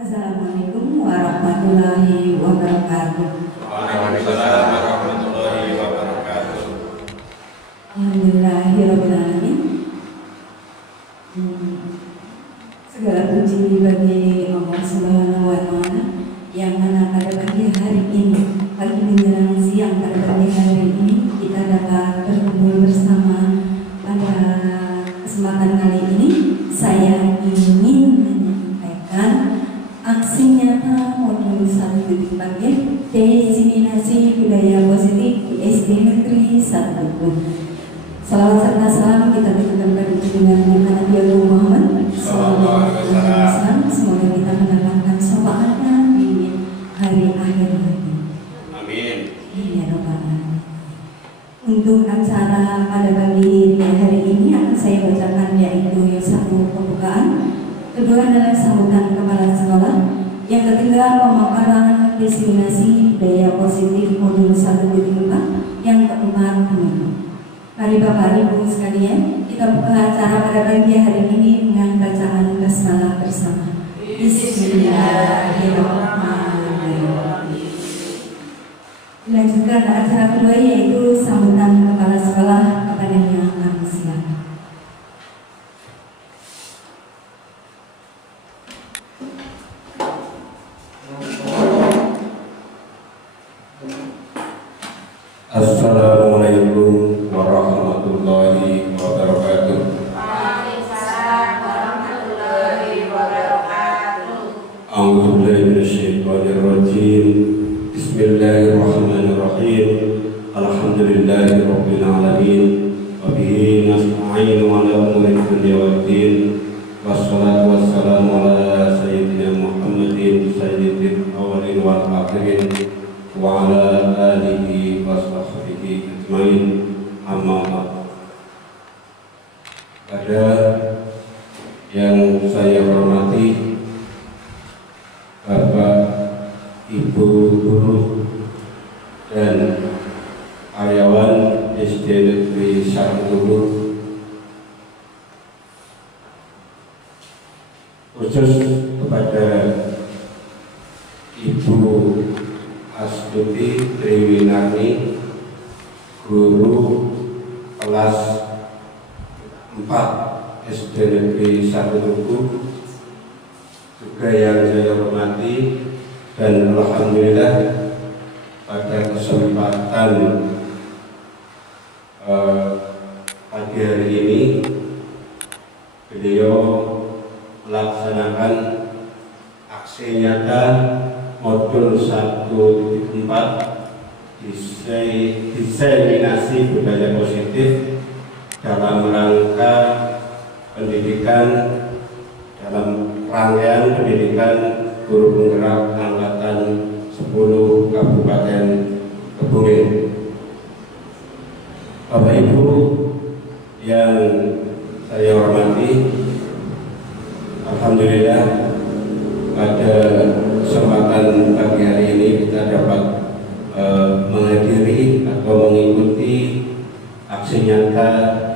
Assalamualaikum warahmatullahi wabarakatuh. Waalaikumsalam warahmatullahi wabarakatuh. Alhamdulillahirabbil alamin. Segala puji bagi Allah Subhanahu wa taala yang mana pada pagi hari ini, pagi menjelang siang pada pagi hari ini kita dapat berkumpul bersama. Pada kesempatan kali ini saya ingin menyampaikan aksi nyata modul 1.4 diseminasi budaya positif di SD Negeri 1 Bogor. Salawat serta salam kita berikan pada junjungan Nabi Agung Muhammad sallallahu alaihi wasallam. Semoga kita mendapatkan syafaatnya di hari akhir nanti. Amin. Ya Rabbal alamin. Untuk acara pada pagi hari ini akan saya bacakan yaitu yang satu pembukaan, kedua adalah sambutan kepala sekolah, yang ketiga pemaparan diseminasi budaya positif modul 1.4, yang keempat penutup. Mari Bapak Ibu sekalian, kita buka acara pada pagi hari ini dengan bacaan basmalah bersama. Bismillahirrahmanirrahim. Dilanjutkan acara kedua yaitu sambutan kepala sekolah kepadanya kami silakan. Assalamualaikum warahmatullahi wabarakatuh. Waalaikumsalam warahmatullahi wabarakatuh. A'udzubillahi minasyaitonirrajim. Bismillahirrahmanirrahim. Alhamdulillahirabbil alamin. Wa bihi nasta'inu 'ala umuri dunya waddin. Wassalatu wassalamu ala sayyidina Muhammadin sayyidil awwalin wal akhirin wa ala alihi wa sahbihi ajmain. Amma ba'd. Pada yang saya hormati Bapak, Ibu guru dan karyawan SD Negeri 1 Bogor, khusus kepada Ibu Astuti Triwinarni, guru kelas 4 SD Negeri 1 Bogor, juga yang saya hormati, dan alhamdulillah pada kesempatan pagi hari ini beliau melaksanakan aksi nyata modul 1.4 diseminasi budaya positif dalam rangka pendidikan, dalam rangkaian pendidikan guru penggerak angkatan 10 Kabupaten Kebumen. Bapak Ibu yang saya hormati, alhamdulillah pada kesempatan pagi hari ini kita dapat menghadiri atau mengikuti aksi nyata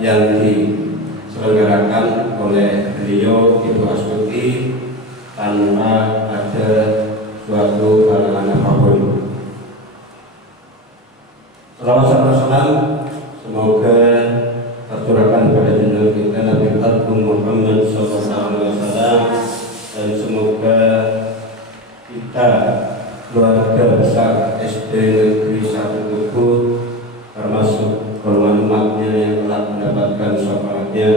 yang diselenggarakan oleh beliau Ibu Astuti tanpa ada suatu halangan apapun. Salawat serta salam semoga tercurahkan pada junjungan kita Nabi Agung Muhammad SAW, dan semoga kita keluarga besar SD Negeri 1 Bogor termasuk golongan umatnya yang telah mendapatkan syafaatnya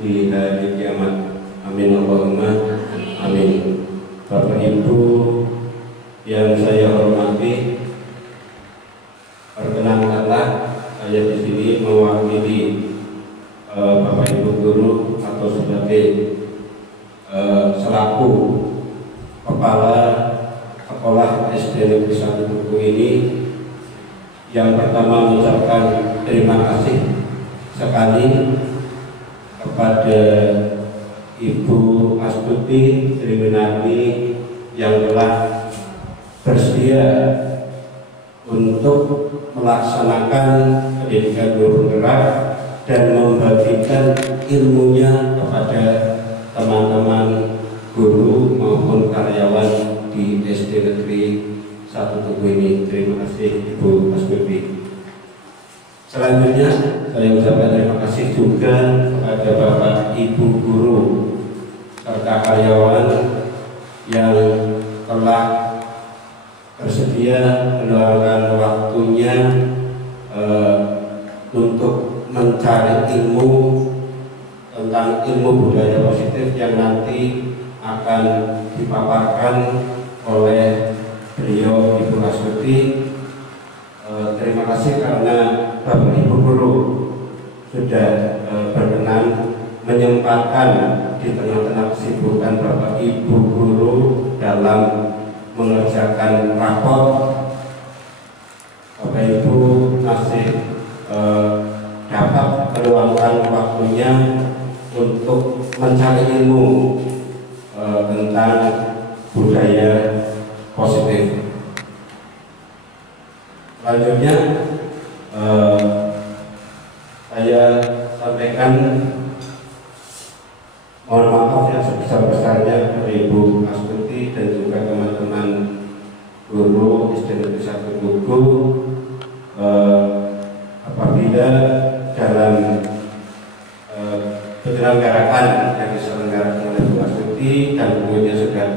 di hari kiamat. Amin Allahumma amin. Bapak Ibu yang saya hormati, perkenankanlah saya di sini mewakili Bapak Ibu guru atau sebagai selaku kepala sekolah SD Negeri 1 Bogor ini, yang pertama mengucapkan terima kasih sekali kepada Ibu Astuti Triwinarni yang telah bersedia untuk melaksanakan pendidikan guru penggerak dan membagikan ilmunya kepada teman-teman guru maupun karyawan di SD Negeri 1 Tugu ini. Terima kasih Ibu Asmiti. Selanjutnya saya ucapkan terima kasih juga kepada Bapak Ibu guru serta karyawan yang telah bersedia meluangkan waktunya untuk mencari ilmu tentang ilmu budaya positif yang nanti akan dipaparkan oleh beliau Ibu Astuti. Terima kasih karena Bapak Ibu guru sudah berkenan menyempatkan di tengah-tengah kesibukan Bapak Ibu guru dalam mengerjakan rapot. Bapak Ibu masih dapat meluangkan waktunya untuk mencari ilmu tentang budaya positif. Selanjutnya saya sampaikan mohon maaf yang sebesar-besarnya kepada Ibu Astuti dan juga teman-teman guru SD Negeri 1 Tugu apabila dalam penyelenggarakan yang diselenggarakan oleh Ibu Astuti dan kemudian sudah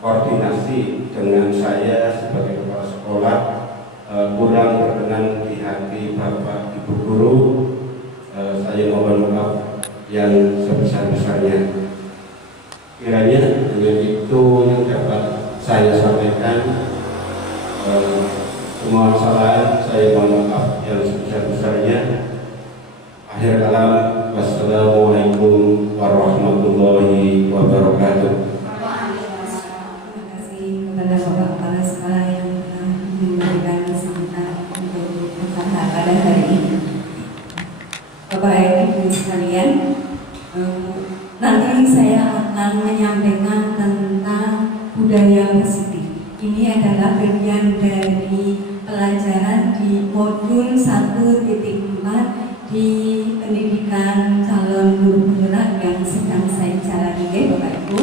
koordinasi dengan saya sebagai kepala sekolah kurang berkenan di hati Bapak Ibu guru, saya mohon maaf yang sebesar-besarnya. Kiranya dengan itu yang dapat saya sampaikan. Semua kesalahan saya mohon maaf yang sebesar-besarnya. Akhir kalam, wassalamualaikum warahmatullahi wabarakatuh. Terima kasih kepada Bapak Kepala Sekolah yang telah memberikan kesempatan untuk usaha pada hari ini. Bapak Ibu sekalian, nanti saya akan menyampaikan tentang budaya positif. Ini adalah bagian dari pelajaran di modul 1.4 di pendidikan calon guru penggerak yang sedang saya jalani, Bapak Ibu.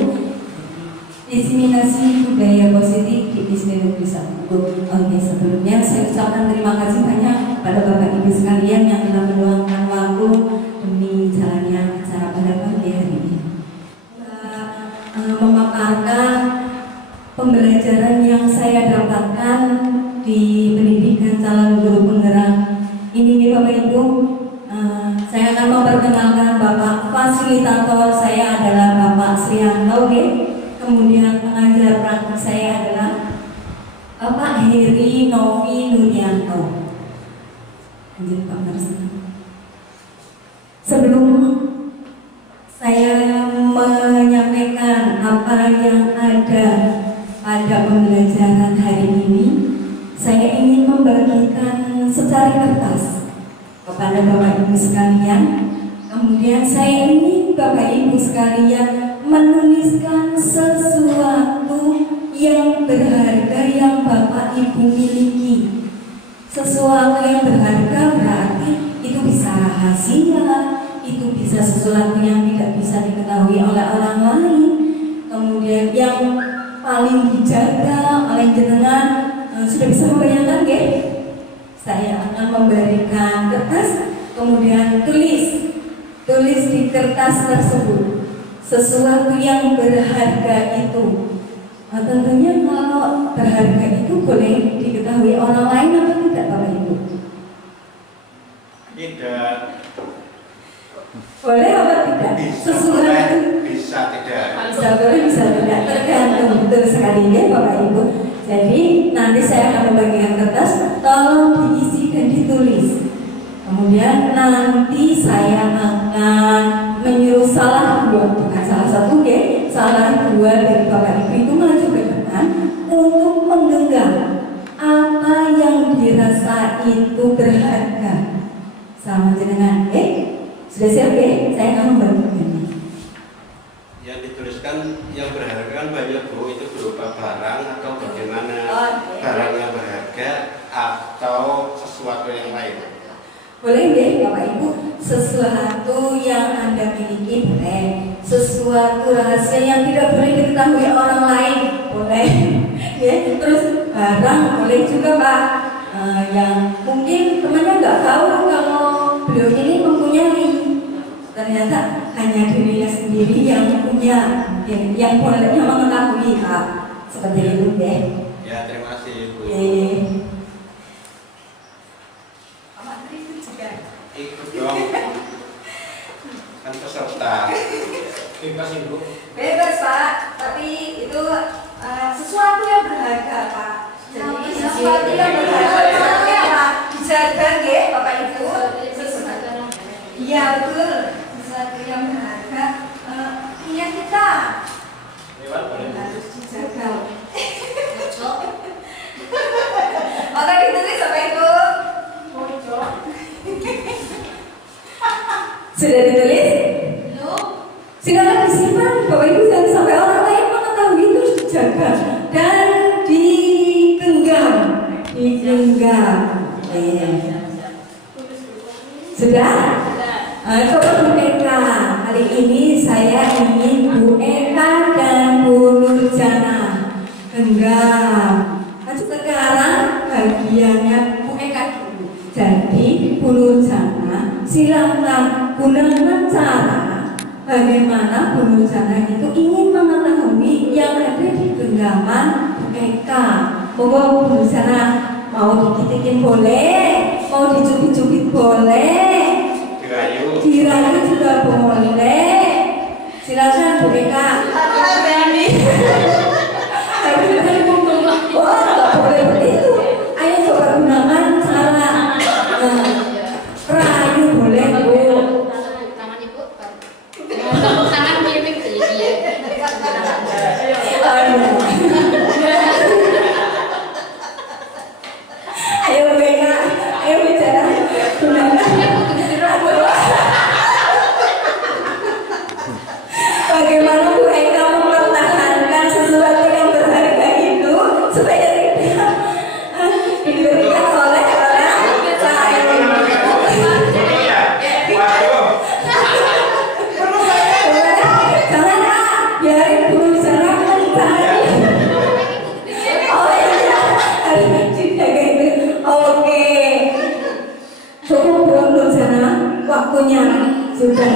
Diseminasi budaya positif di SD Negeri 1 Tugu. Oke, sebelumnya saya ucapkan terima kasih banyak pada Bapak Ibu sekalian yang telah meluangkan waktu demi jalannya acara pada pagi hari ini. Memaparkan pembelajaran yang saya dapatkan di pendidikan calon guru penggerak ini, Bapak Ibu. Saya akan memperkenalkan Bapak fasilitator saya adalah Bapak Srianto, kemudian pengajar praktik saya adalah Bapak Heri Novi Nurianto. Lanjut Pak Marsana. Sebelum saya menyampaikan apa yang ada pada pembelajaran hari ini, saya ingin membagikan secari kertas kepada Bapak Ibu sekalian. Kemudian saya ingin Bapak Ibu sekalian menuliskan sesuatu yang berharga yang Bapak Ibu miliki. Sesuatu yang berharga berarti itu bisa rahasia, itu bisa sesuatu yang tidak bisa diketahui oleh orang lain. Kemudian yang paling dijaga oleh jenengan, sudah bisa membayangkan, saya akan memberikan kertas, kemudian tulis di kertas tersebut sesuatu yang berharga itu. Tentunya kalau berharga itu boleh diketahui orang lain atau tidak, Bapak Ibu? Tidak. Boleh apa tidak? Sesuatu Bisa tidak. bisa boleh, bisa tidak, tergantung. Betul sekali ya Bapak Ibu. Jadi nanti saya akan membagikan kertas, tolong diisi dan ditulis. Kemudian nanti saya akan menyuruh salah dua, bukan salah satu salah dua dari Bapak Ibu itu maju ke depan untuk menggenggam apa yang dirasa itu berharga. Sama dengan sudah siap saya akan membantu. Yang dituliskan yang berharga kan banyak Bu, itu berupa barang atau bagaimana? Barangnya berharga atau sesuatu yang lain? Boleh Bapak Ibu, sesuatu yang Anda miliki boleh, sesuatu rahasia yang tidak boleh diketahui orang lain boleh ya, terus barang boleh juga Pak. Yang mungkin temannya nggak tahu kalau beliau ini mempunyai, ternyata hanya dirinya sendiri yang punya, yang bolehnya mengetahui Pak, seperti itu deh. Ya, terima kasih Bu. Ikut dong. Kan peserta. Bebas Ibu. Bebas Pak, tapi itu sesuatu yang berharga Pak. Jadi sesuatu yang berharga Pak, dijaga ya Bapak Ibu. Iya betul, sesuatu yang berharga punya kita. Harus dijaga. Oh tadi tulis apa itu? Sudah ditulis? Belum. Silakan disimpan, Bapak Ibu, jangan sampai orang lain mengetahui, terus dijaga dan digenggam. Sudah? Coba Bu Eka, kali ini saya ingin Bu Eka dan Bu Nurjana genggam. Sekarang bagiannya Bu Eka dulu. Jadi Bu Nurjana silakan gunakan cara bagaimana Bu Nurjana itu ingin mengetahui yang ada di genggaman Bu Eka. Bahwa Bu Nurjana mau dikitikin boleh, mau dicubit-cubit boleh, dirayu juga boleh. Silakan Bu Eka. Wah, nggak boleh begitu. Ayo coba gunakan cara rayu boleh Bu. Tangan mirip jadi ya. Ayo Bu Eka, ayo bicara. Bagaimana Bu Eka mempertahankan sesuatu yang berharga itu supaya tidak diberikan oleh orang lain. Jangan biarin Bu Nurjana mencari. Oh iya, harus dijaga itu. Oke, cukup Bu Nurjana, waktunya sudah.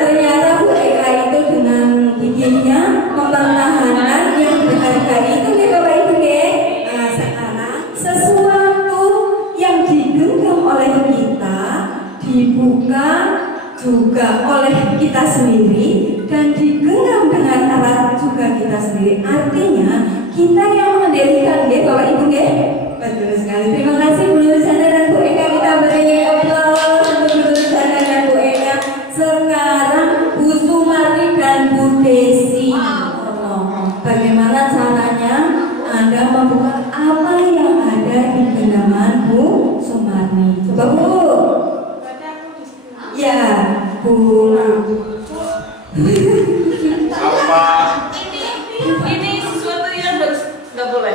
Ternyata Bu Eka itu dengan giginya mempertahankan yang berharga itu ya Bapak Ibu ya. Nah sekarang sesuatu yang digenggam oleh kita dibuka juga oleh kita sendiri dan digenggam dengan erat juga kita sendiri. Artinya kita yang mengendalikan ya Bapak Ibu ya. Betul sekali. Terima kasih Bu Nurjana dan Bu Eka, kita beri aplaus untuk Bu Nurjana dan Bu Eka. Sekarang Bu Sumari dan Bu Desi. Bagaimana caranya Anda membuka apa yang ada di genggaman Bu Sumari? Coba Bu. Ya, Bu. Apa? Ini sesuatu yang harus nggak boleh.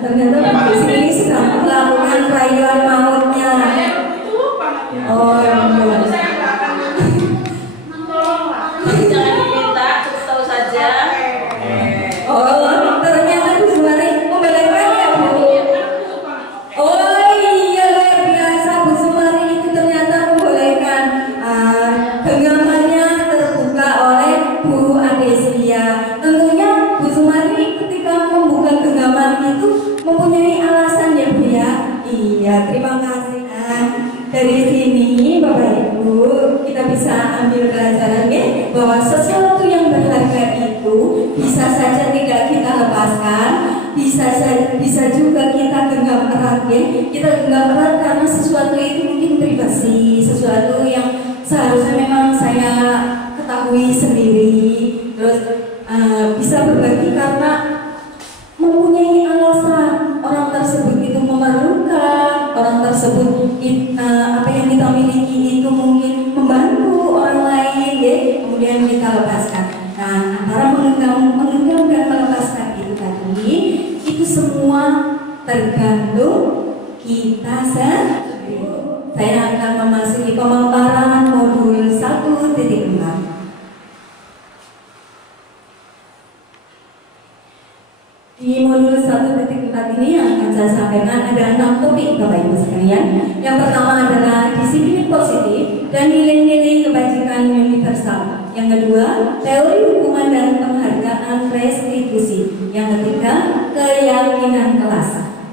Ternyata Pak Desi ini sedang melakukan rayuan mautnya. Oh iya. Jangan diminta, cukup tahu saja. Oh, ternyata Bu Sumari membelainya ya Bu. Oh iya, luar biasa, Bu Sumari itu ternyata membolehkan genggamannya terbuka oleh Bu Adesia. Tentunya Bu Sumari ketika membuka genggaman itu mempunyai alasan ya Bu ya. Iya, terima kasih. Dari sini Bapak Ibu kita bisa ambil pelajaran ya, bahwa sesuatu yang berharga itu bisa saja tidak kita lepaskan, bisa juga kita genggam erat ya. Kita genggam erat karena sesuatu itu mungkin privasi, sesuatu yang seharusnya memang saya ketahui sendiri. Terus bisa berbagi karena mempunyai alasan, orang tersebut itu memerlukan, orang tersebut apa yang kita miliki itu mungkin membantu orang lain ya, kemudian kita lepaskan. Nah, antara menggenggam dan melepaskan itu tadi Saya akan memasuki pemaparan modul 1.4. Di modul 1.4 ini yang akan saya sampaikan ada 6 topik Bapak Ibu sekalian. Yang pertama adalah disiplin positif dan nilai-nilai kebajikan universal. Yang kedua, teori hukuman dan penghargaan restitusi. Yang ketiga, keyakinan kelas.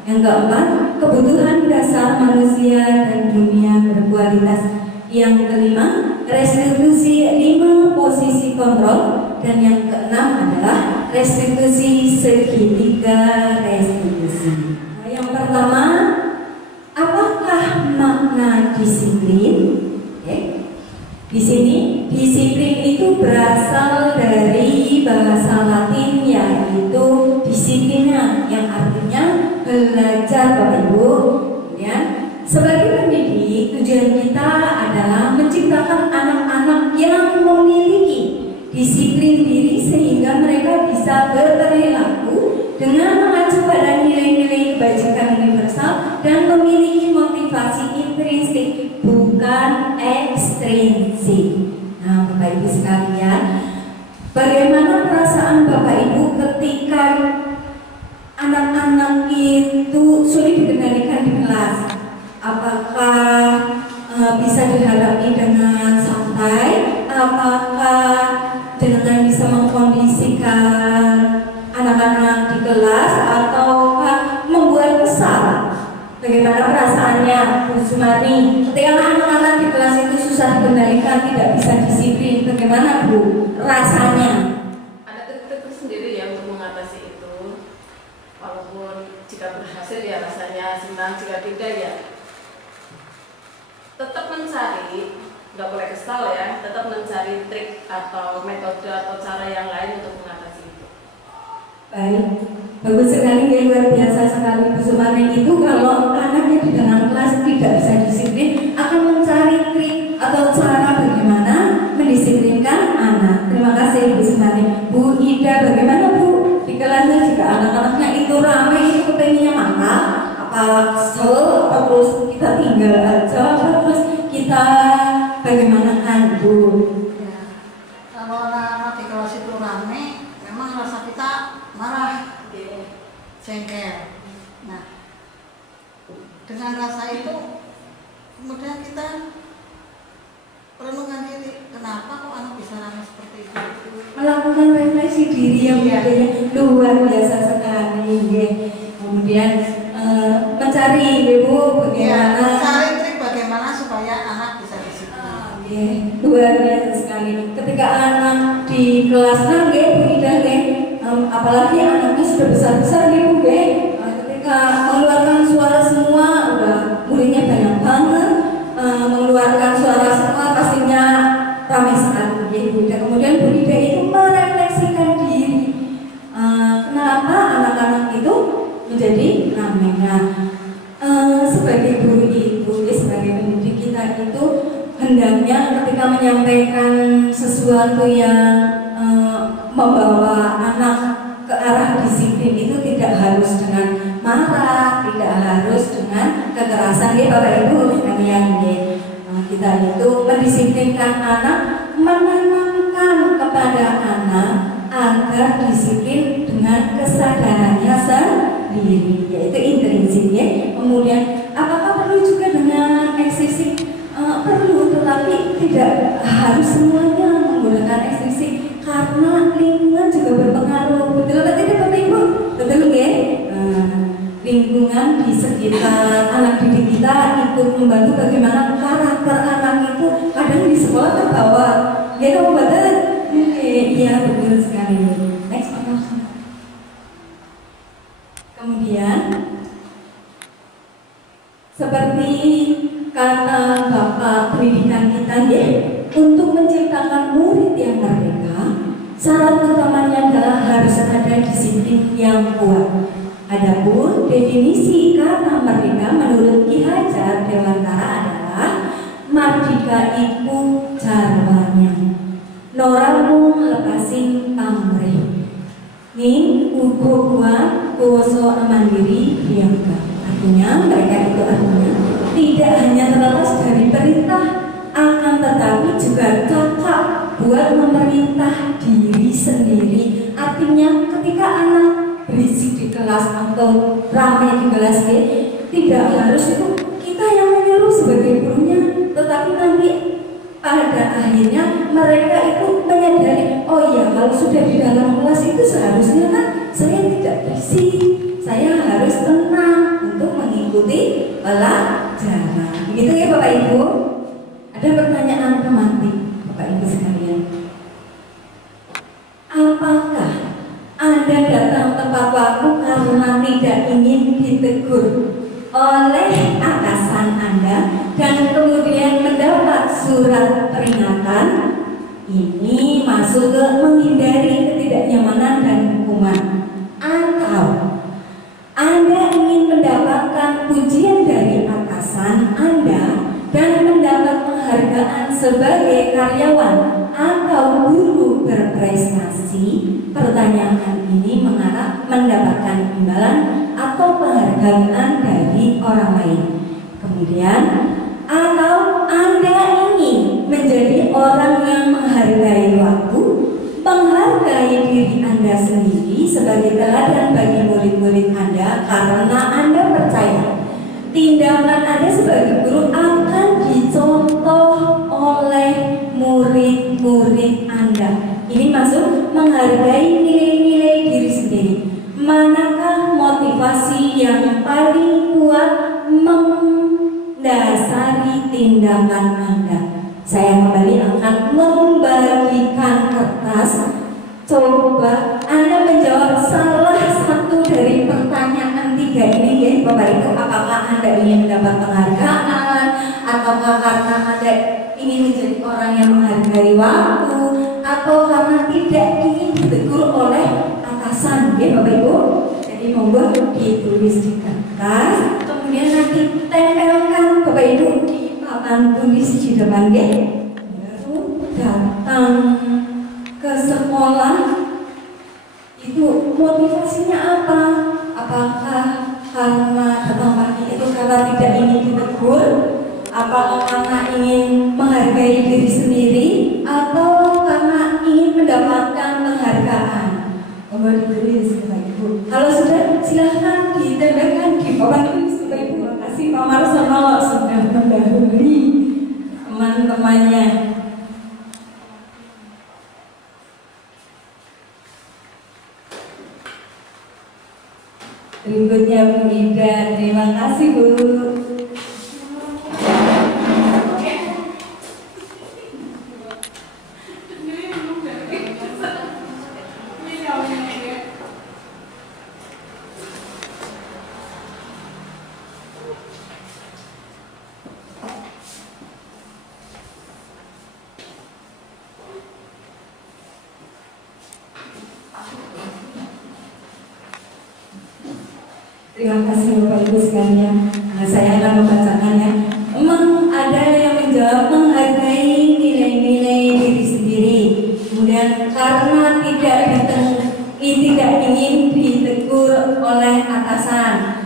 Yang keempat, kebutuhan dasar manusia dan dunia berkualitas. Yang kelima, restitusi 5 posisi kontrol. Dan yang keenam adalah restitusi segitiga restitusi. Yang pertama, apakah makna disiplin? Di sini disiplin itu berasal dari bahasa Latin yaitu disiplina yang artinya belajar Bapak Ibu. Ya. Sebagai pendidik, tujuan kita adalah menciptakan anak-anak yang memiliki disiplin diri sehingga mereka bisa berperilaku dengan mengacu pada nilai-nilai kebajikan universal dan memiliki motivasi intrinsik bukan ekstrinsik. Nah, Bapak Ibu sekalian, bagaimana perasaan Bapak Ibu ketika anak-anak itu sulit dikendalikan di kelas? Apakah bisa dihadapi dengan santai? Apakah dengan bisa mengkondisikan anak-anak di kelas ataukah membuat kesal? Bagaimana perasaannya Bu Sumani ketika anak-anak di kelas itu susah dikendalikan, tidak bisa disiplin? Bagaimana Bu rasanya? Ada trik-trik sendiri ya untuk mengatasi itu. Walaupun jika berhasil ya rasanya senang, jika tidak ya tetap mencari, nggak boleh kesal ya, tetap mencari trik atau metode atau cara yang lain untuk mengatasi itu. Baik, bagus sekali ya, luar biasa sekali Bu Sumani itu. Kalau anaknya di dalam kelas tidak bisa disiplin, akan mencari trik atau cara bagaimana mendisiplinkan anak. Terima kasih Bu Sumani. Bu Ida, bagaimana Bu di kelasnya jika anak-anaknya itu ramai, itu kepengennya makan, apa kesel, apa terus kita tinggal aja, apa terus kita bagaimana kan Bu? Ya, kalau anak-anak di kelas itu rame, memang rasa kita marah, jengkel. Nah, dengan rasa itu kemudian kita renungkan diri, kenapa kok anak bisa ramai seperti itu? Melakukan refleksi diri yang luar biasa sekali. Ya. Kemudian mencari Ibu bagaimana cari trik bagaimana supaya anak bisa disiplin. Luar biasa sekali. Ketika anak di kelas 6 Bu Ida, apalagi anaknya sudah besar-besar Bu, ketika mengeluarkan suara semua, udah muridnya banyak banget, mengeluarkan suara semua pastinya ramai sekali Bu Ida. Kemudian Bu Ida itu merefleksikan diri, kenapa anak-anak itu menjadi ramai. Sebagai guru itu, sebagai pendidik kita itu hendaknya ketika menyampaikan sesuatu yang membawa anak ke arah disiplin itu tidak harus dengan marah, tidak harus dengan kekerasan ya Bapak Ibu sekalian ya. Kita itu mendisiplinkan anak, menanamkan kepada anak agar disiplin dengan kesadarannya sendiri, yaitu intrinsik ya. Kemudian apakah perlu juga dengan ekstrisik? Perlu, tetapi tidak harus semuanya menggunakan ekstrisik karena lingkungan juga berpengaruh. Betul atau tidak Bapak Ibu? Betul ya? Lingkungan di sekitar anak didik kita ikut membantu bagaimana karakter anak itu kadang di sekolah terbawa. Ya dong, betul? Iya betul sekali. Next, kemudian seperti kata Bapak pendidikan kita ya, untuk menciptakan murid yang merdeka, syarat utamanya adalah harus ada disiplin yang kuat. Adapun definisi kata merdeka menurut Ki Hajar Dewantara adalah mardika iku jarwanya noramu lepasin pamrih ning ugo kuat kuoso mandiri biangka. Artinya mereka itu artinya tidak hanya hanya terlepas dari perintah, akan tetapi juga kakak buat memerintah diri sendiri. Artinya ketika anak berisik di kelas atau ramai di kelas, tidak harus itu kita yang menyuruh sebagai gurunya, tetapi nanti pada akhirnya mereka itu menyadari, oh iya, kalau sudah di dalam kelas itu seharusnya kan saya tidak berisik, saya harus tenang untuk mengikuti pelajaran. Begitu ya Bapak Ibu. Ada pertanyaan tematik Bapak Ibu sekalian. Apakah Anda datang tepat waktu karena tidak ingin ditegur oleh atasan Anda dan kemudian mendapat surat peringatan? Ini masuk ke menghindari ketidaknyamanan dan hukuman. Atau Anda ingin mendapatkan pujian dari atasan Anda dan mendapat penghargaan sebagai karyawan atau guru berprestasi? Pertanyaan ini mengarah mendapatkan imbalan atau penghargaan dari orang lain. Kemudian, atau Anda ingin menjadi orang yang menghargai waktu, menghargai diri Anda sendiri sebagai teladan bagi murid-murid Anda karena Anda percaya tindakan Anda sebagai guru akan dicontoh oleh murid-murid Anda. Ini masuk menghargai nilai-nilai diri sendiri. Manakah motivasi yang paling kuat mendasari tindakan Anda? Saya kembali akan membagikan kertas. Coba Anda menjawab salah satu dari pertanyaan 3 ini ya Bapak Ibu. Apakah Anda ingin mendapat penghargaan, ataukah karena Anda ingin menjadi orang yang menghargai waktu, atau karena tidak ingin ditegur oleh atasan ya Bapak Ibu. Jadi monggo ditulis di kertas, kemudian nanti tempelkan Bapak Ibu di papan tulis di depan ya. Baru datang ke sekolah itu motivasinya apa? Apakah karena datang pagi itu karena tidak ingin ditegur? Apakah karena ingin menghargai diri sendiri? Atau karena ingin mendapatkan penghargaan? Coba ditulis Bapak Ibu. Kalau sudah silahkan ditempelkan di papan tulis Bapak Ibu. Terima kasih Pak Marsono sudah mendahului teman-temannya. Berikutnya Bu Ida, terima kasih Bu. Terima kasih Bapak Ibu sekalian. Saya akan membacakannya. Memang ada yang menjawab menghargai nilai-nilai diri sendiri. Kemudian karena tidak ingin ditegur oleh atasan.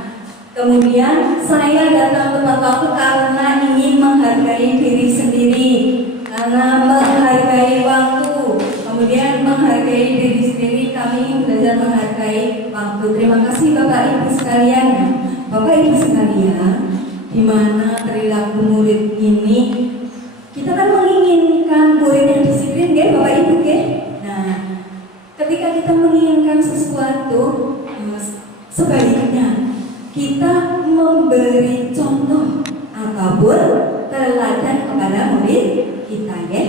Kemudian saya datang tepat waktu karena ingin menghargai diri sendiri. Karena menghargai waktu. Kemudian menghargai diri sendiri, kami belajar menghargai waktu. Terima kasih Bapak Ibu sekalian. Bapak Ibu sekalian, di mana perilaku murid ini kita kan menginginkan murid yang disiplin, ya Bapak Ibu, ya. Nah, ketika kita menginginkan sesuatu, sebaliknya kita memberi contoh ataupun teladan kepada murid kita, ya.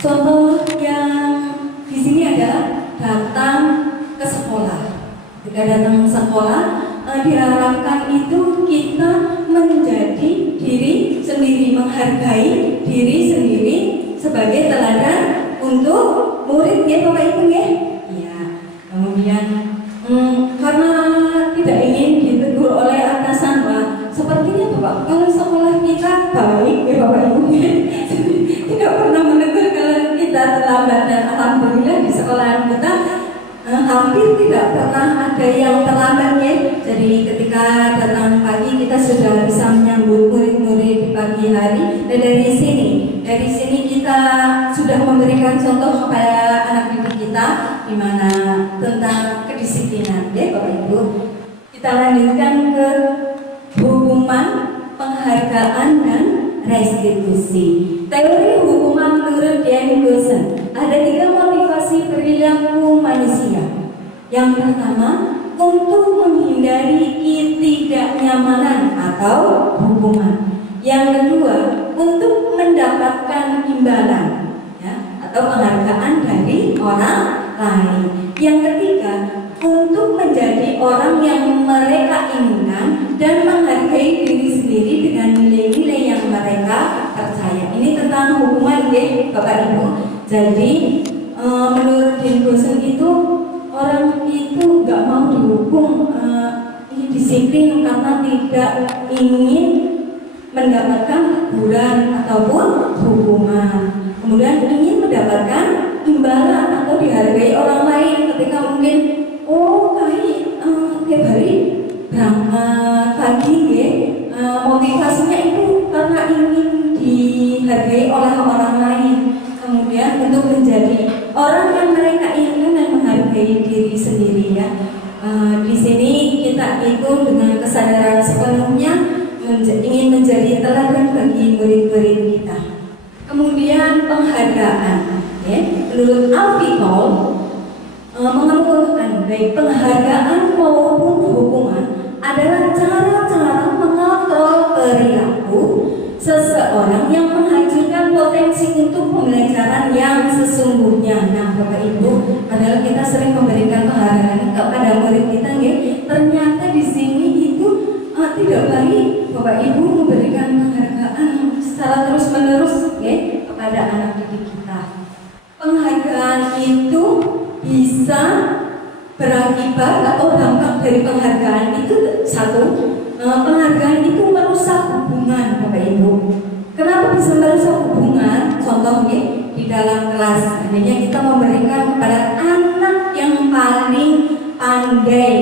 Contoh yang di sini adalah datang ke sekolah. Ketika datang ke sekolah, diharapkan itu kita menjadi diri sendiri, menghargai diri sendiri sebagai teladan untuk murid, ya Bapak Ibu, ya. Ya. Kemudian karena tidak ingin ditegur oleh atasan, sepertinya Bapak, kalau sekolah kita baik, ya Bapak Ibu, tidak pernah menegur kalau kita terlambat, dan alhamdulillah di sekolah kita hampir tidak pernah ada yang terlambat, ya. Jadi ketika datang pagi kita sudah bisa menyambut murid-murid pagi hari. Dan dari sini kita sudah memberikan contoh kepada anak didik kita di mana tentang kedisiplinan, ya Bapak Ibu. Kita lanjutkan ke hukuman, penghargaan dan restitusi. Teori hukuman menurut Dan Gosen ada 3 motivasi perilaku manusia. Yang pertama, untuk menghindari ketidaknyamanan atau hukuman. Yang kedua, untuk mendapatkan imbalan, ya, atau penghargaan dari orang lain. Yang ketiga, untuk menjadi orang yang mereka inginkan dan menghargai diri sendiri dengan nilai-nilai yang mereka percaya. Ini tentang hukuman, ya Bapak Ibu. Jadi menurut Dan Gosen itu orang itu nggak mau dihukum, disiplin karena tidak ingin mendapatkan teguran ataupun hukuman. Kemudian ingin mendapatkan imbalan atau dihargai orang lain ketika mungkin tiap hari berangkat pagi, ya, motivasinya itu karena ingin dihargai oleh orang lain. Kemudian untuk menjadi orang yang mereka inginkan dan menghargai diri sendiri, ya. Di sini kita itu dengan kesadaran sepenuhnya ingin menjadi teladan bagi murid-murid kita. Kemudian penghargaan, ya. Menurut Alfie Kohl mengemukakan baik penghargaan maupun hukuman adalah cara-cara mengontrol perilaku seseorang yang menghasilkan potensi untuk pembelajaran yang sesungguhnya. Nah, Bapak Ibu, padahal kita sering memberikan penghargaan kepada murid kita, ya. Ternyata di sini itu tidak baik Bapak Ibu memberikan penghargaan secara terus-menerus, ya, kepada anak didik kita. Penghargaan itu bisa berakibat atau dampak dari penghargaan itu satu, penghargaan itu merusak hubungan, Bapak Ibu. Kenapa bisa merusak hubungan? Contohnya di dalam kelas, adanya kita memberikan kepada anak yang paling pandai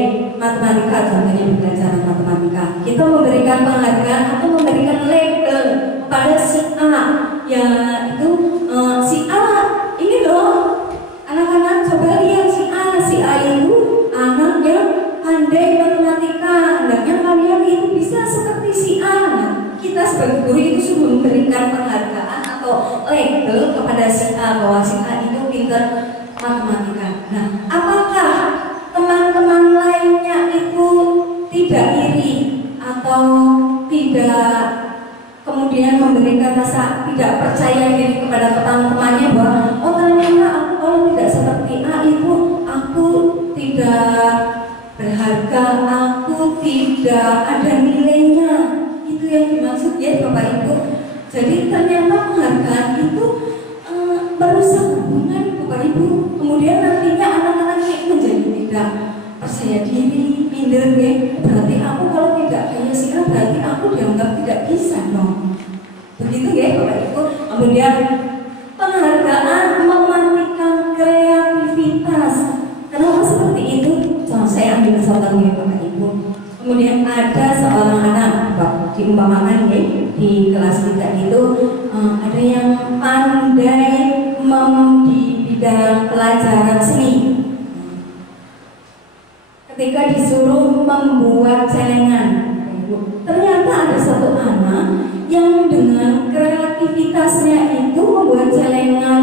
matematika, contohnya di pelajaran matematika, kita memberikan penghargaan atau memberikan label kepada si A, yaitu si A ini loh, anak-anak coba lihat si A itu anak yang pandai matematika, hendaknya kalian itu bisa seperti si A. Nah, kita sebagai guru itu sudah memberikan penghargaan atau label kepada si A bahwa si A itu pintar matematika. Nah, apakah teman-teman lainnya itu tidak iri atau tidak kemudian memberikan rasa tidak percaya diri kepada teman-temannya bahwa ternyata aku kalau tidak seperti A itu aku tidak berharga, aku tidak ada nilainya. Itu yang dimaksud, ya Bapak Ibu. Jadi ternyata penghargaan itu merusak hubungan, Bapak Ibu. Kemudian nantinya anak-anak ini menjadi tidak percaya diri, minder, ya. Berarti aku kalau tidak kayak si A, berarti aku dianggap tidak bisa dong. Begitu, ya Bapak Ibu. Kemudian penghargaan mematikan kreativitas. Kenapa seperti itu? Saya ambil contohnya, Bapak Ibu. Kemudian ada seorang anak, diumpamakan, ya, di kelas kita itu ada yang pandai di bidang pelajaran seni. Ketika disuruh membuat celengan, ternyata ada satu anak yang dengan kreativitasnya itu membuat celengan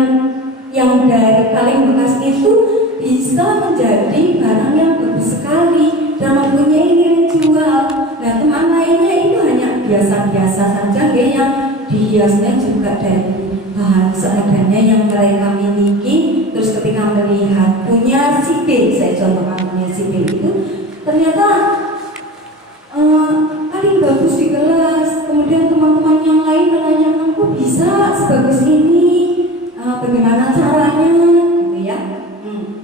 yang dari kaleng bekas itu bisa menjadi barang yang bagus sekali dan mempunyai nilai jual. Nah, teman lainnya itu hanya biasa-biasa saja, ya, yang dihiasnya juga dari bahan seadanya yang mereka miliki. Terus ketika melihat punya si B, saya contohkan punya si B itu ternyata paling bagus di kelas. Kemudian teman-teman yang lain menanyakan, kok bisa sebagus ini, bagaimana caranya, gitu, ya.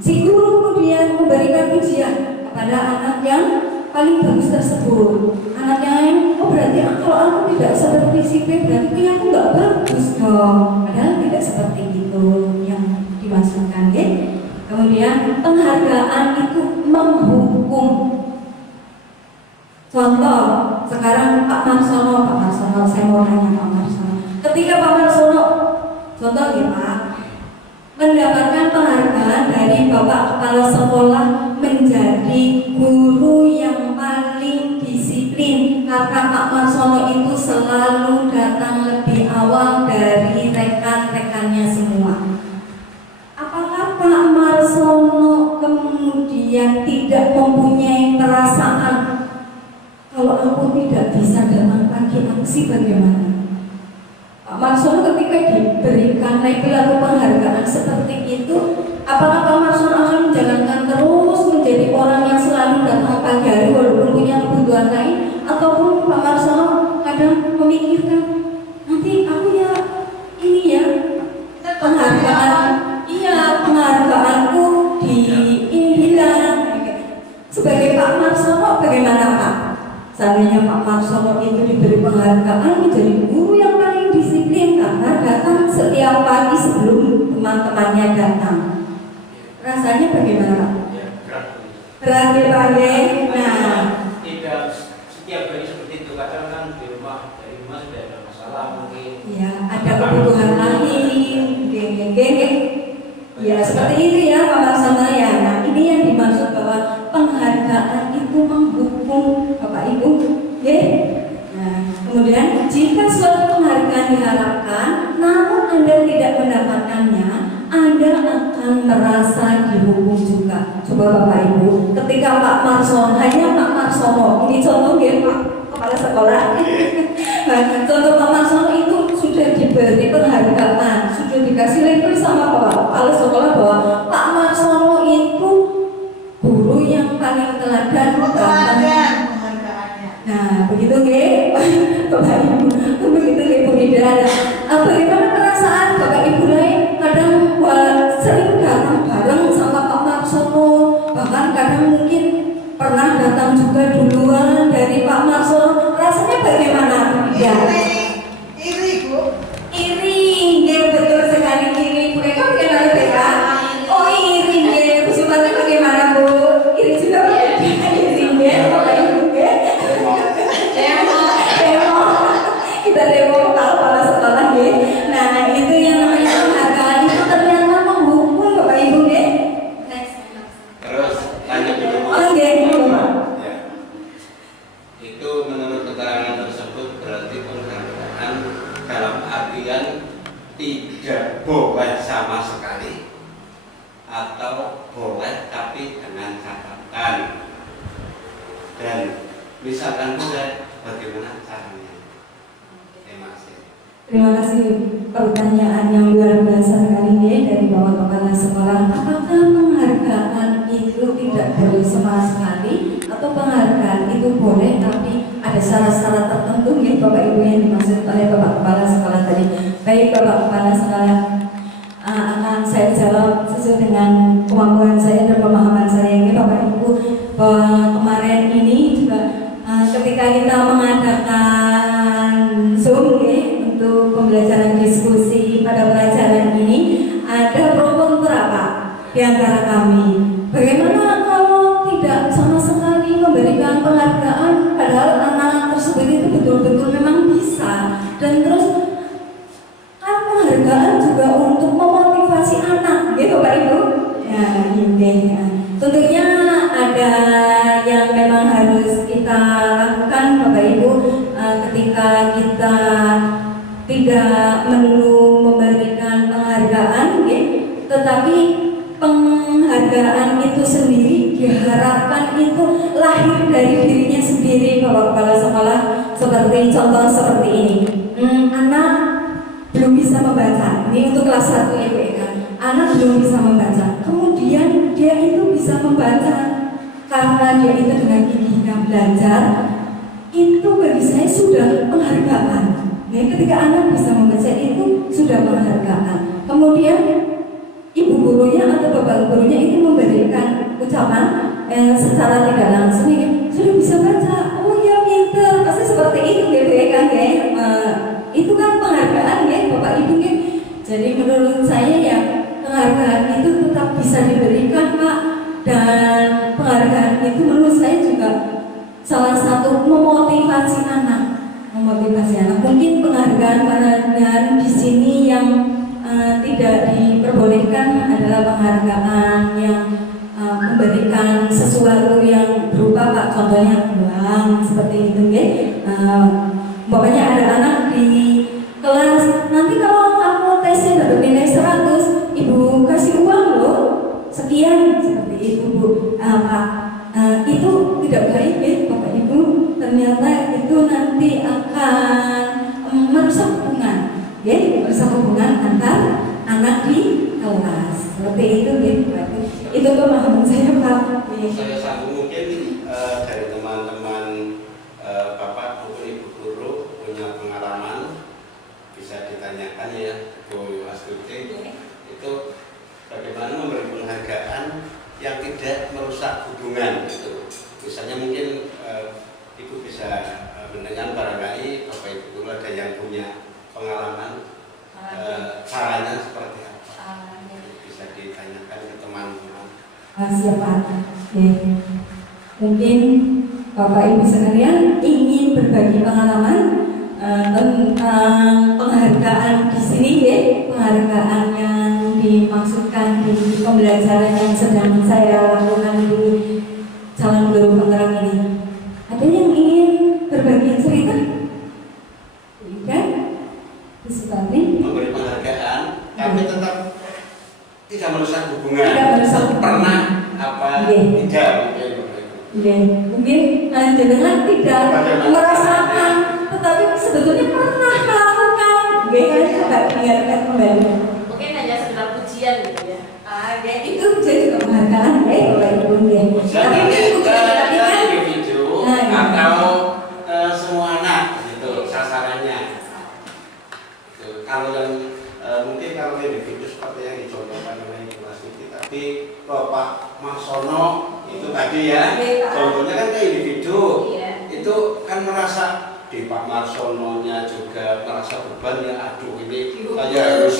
Si guru kemudian memberikan pujian kepada anak yang paling bagus tersebut. Anak yang lain, berarti kalau aku tidak seperti si B, berarti punya aku nggak bagus dong. Padahal tidak seperti itu yang dimaksudkan, ya. Kemudian penghargaan itu menghukum. Contoh, Sekarang Pak Marsono, saya mau nanya Pak Marsono. Ketika Pak Marsono, contoh ya Pak, mendapatkan penghargaan dari Bapak Kepala Sekolah menjadi guru yang paling disiplin karena Pak Marsono itu selalu datang lebih awal dari rekan-rekannya semua. Apakah Pak Marsono kemudian tidak mempunyai perasaan kalau aku tidak bisa datang pagi, aku sih bagaimana? Pak Marsono ketika diberikan label atau penghargaan seperti itu, apakah Pak Marsono akan menjalankan terus menjadi orang yang selalu datang pagi hari walaupun punya kebutuhan lain, ataupun Pak Marsono kadang memikirkan nanti aku ya ini ya penghargaanku hilang. Sebagai Pak Marsono bagaimana Pak? Seandainya Pak Marsono itu diberi penghargaan menjadi guru yang paling disiplin karena datang setiap pagi sebelum teman-temannya datang, rasanya bagaimana Pak? Berat ya Pak ya? Nah, tidak setiap hari seperti itu, kadang kan dari rumah sudah ada masalah mungkin. ya ada kebutuhan lain, geng. Ya seperti itu ya Pak Marsono ya. Nah ini yang dimaksud bahwa penghargaan itu menghukum Bapak Ibu, ya. Nah kemudian jika suatu penghargaan diharapkan, namun Anda tidak mendapatkannya, Anda akan merasa dihukum juga. Coba Bapak Ibu, ketika Pak Marsono, hanya Pak Marsono, ini contoh ya Pak Kepala Sekolah. Nah, contoh Pak Marsono itu sudah diberi penghargaan, sudah dikasih label sama Bapak Kepala Sekolah bahwa Pak Marsono itu guru yang paling teladan penghargaannya. Nah, begitu nggih, Bapak Ibu, begitu nggih Bu Ida. Bagaimana perasaan Bapak Ibu lain? Kadang sering datang bareng sama Pak Marsono, bahkan kadang mungkin pernah datang juga duluan dari Pak Marsono. Rasanya bagaimana? Ya. Iri Bu. Iri, nggih betul sekali iri. Bu Eka bagaimana Bu Eka? Oh iri nggih. Bu Supati bagaimana Bu? Iri juga Bu Eka. Iri nggih, Bapak Ibu nggih. Demo. Kita demo kepala sekolah nggih. Nah itu yang namanya penghargaan itu ternyata menghukum Bapak Ibu nggih. Terus lanjut dulu. Oh nggih, Bapak. Ya. Itu menurut keterangan tersebut berarti penghargaan dalam artian tidak boleh sama sekali atau boleh tapi dengan catatan. Dan misalkan boleh, bagaimana caranya? Terima kasih. Terima kasih pertanyaan yang luar biasa sekali nih dari Bapak Kepala Sekolah. Apakah penghargaan itu tidak boleh sama sekali atau penghargaan itu boleh tapi ada syarat-syarat tertentu ya Bapak Ibu yang dimaksud oleh Bapak Kepala Sekolah tadi? Baik Bapak Kepala Sekolah, akan saya jawab sesuai dengan kemampuan saya dan pemahaman saya ini Bapak Ibu, bahwa kemarin ini juga ketika kita mengadakan Zoom ya, untuk pembelajaran diskusi pada pelajaran ini ada pro kontra Pak di antara kami. Bagaimana kalau tidak sama sekali memberikan penghargaan padahal anak tersebut itu betul-betul memang bisa, dan terus kan penghargaan juga untuk memotivasi anak gitu Pak Ibu. Ya ini ya. Tentunya ada yang memang harus kita lakukan Bapak Ibu ketika kita tidak melulu memberikan penghargaan ya, tetapi penghargaan itu sendiri diharapkan itu lahir dari dirinya sendiri Bapak Kepala Sekolah. Seperti contoh seperti ini, anak belum bisa membaca, ini untuk kelas 1 ya Bu Eka. Anak belum bisa membaca, kemudian dia itu bisa membaca karena dia itu dengan giginya belajar, itu bagi saya sudah penghargaan. Ya, ketika anak bisa membaca itu sudah penghargaan. Kemudian ibu gurunya atau bapak gurunya itu memberikan ucapan secara tidak langsung ya, sudah bisa baca, oh ya pinter, pasti seperti itu ya kan ya. Itu kan penghargaan ya Bapak Ibu ya. Jadi menurut saya ya penghargaan itu tetap bisa diberikan Pak, dan penghargaan itu menurut saya juga salah satu memotivasi anak. Mungkin penghargaan di sini yang tidak diperbolehkan adalah penghargaan yang memberikan sesuatu yang berupa Pak, contohnya uang seperti itu ya. Pokoknya ada anak di kelas, nanti kalau kamu tesnya dapat nilai 100, ibu kasih uang loh sekian, seperti itu Bu. Pak, itu tidak baik ya Bapak Ibu, ternyata itu nanti akan merusak hubungan ya, merusak hubungan antar anak di kelas, seperti itu gitu Pak. Itu pemahaman saya Pak. Saya sanggup mungkin dari teman-teman Bapak maupun Ibu guru punya pengalaman, bisa ditanyakan ya Bu Astuti, itu bagaimana memberi penghargaan yang tidak merusak hubungan gitu. Misalnya mungkin Ibu bisa mendengar barangkali Bapak Ibu guru ada yang punya pengalaman caranya seperti apa, bisa ditanyakan ke teman-teman. Siapa? Mungkin Bapak Ibu sekalian ingin berbagi pengalaman tentang penghargaan di sini ya, penghargaan yang dimaksudkan di pembelajaran yang sedang saya lakukan di calon guru penggerak ini. Ada yang ingin berbagi cerita? Iya, disebutkan memberi penghargaan, tapi tetap tidak merusak hubungan. Tidak merusak hubungan. Pernah apa? Tidak. Mungkin jenengan tidak merasakan, tetapi sebetulnya pernah melakukan. Coba ingatkan kembali. Mungkin hanya sekedar pujian gitu ya. Itu jadi penghargaan ya Bapak Ibu ya. Tapi individu atau semua anak gitu sasarannya. Gitu. Kalau yang mungkin kalau individu seperti yang dicontohkan oleh Ibu Astuti tadi, Bapak Maksono itu tadi ya, contohnya kan ke individu, itu kan merasa di Pak Marsononya juga merasa beban ya, aduh ini saya harus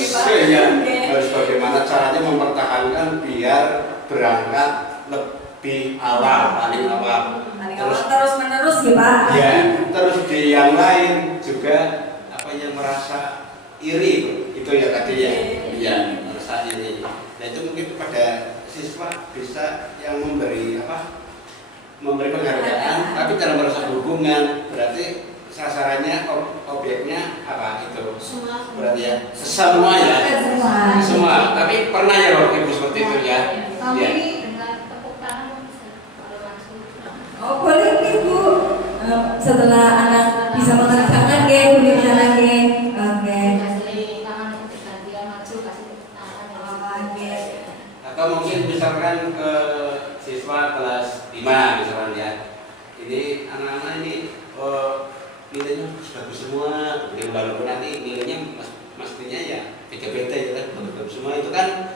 harus bagaimana caranya mempertahankan biar berangkat lebih awal, paling awal. Terus menerus ya Pak. Ya, terus di yang lain juga apa yang merasa iri itu ya tadi ya, ya merasa iri. Nah itu mungkin pada siswa bisa yang memberi penghargaan, tapi dalam merusak hubungan, berarti sasarannya objeknya apa itu? Semua. Berarti ya semua ya. Semua. Tapi pernah ya Bapak Ibu seperti itu ya. Kami Ya. Dengan tepuk tangan kalau langsung. Oh boleh Ibu. Setelah anak bisa mengerjakan ya, boleh jalan ya. Oke. Kasih tangan gantian maju, kasih tepuk tangan. Atau mungkin misalkan ke siswa kelas 5 misalkan ya. Ini anak-anak ini nilainya bagus semua, walaupun nanti nilainya mestinya ya beda-beda ya kan, bagus semua itu kan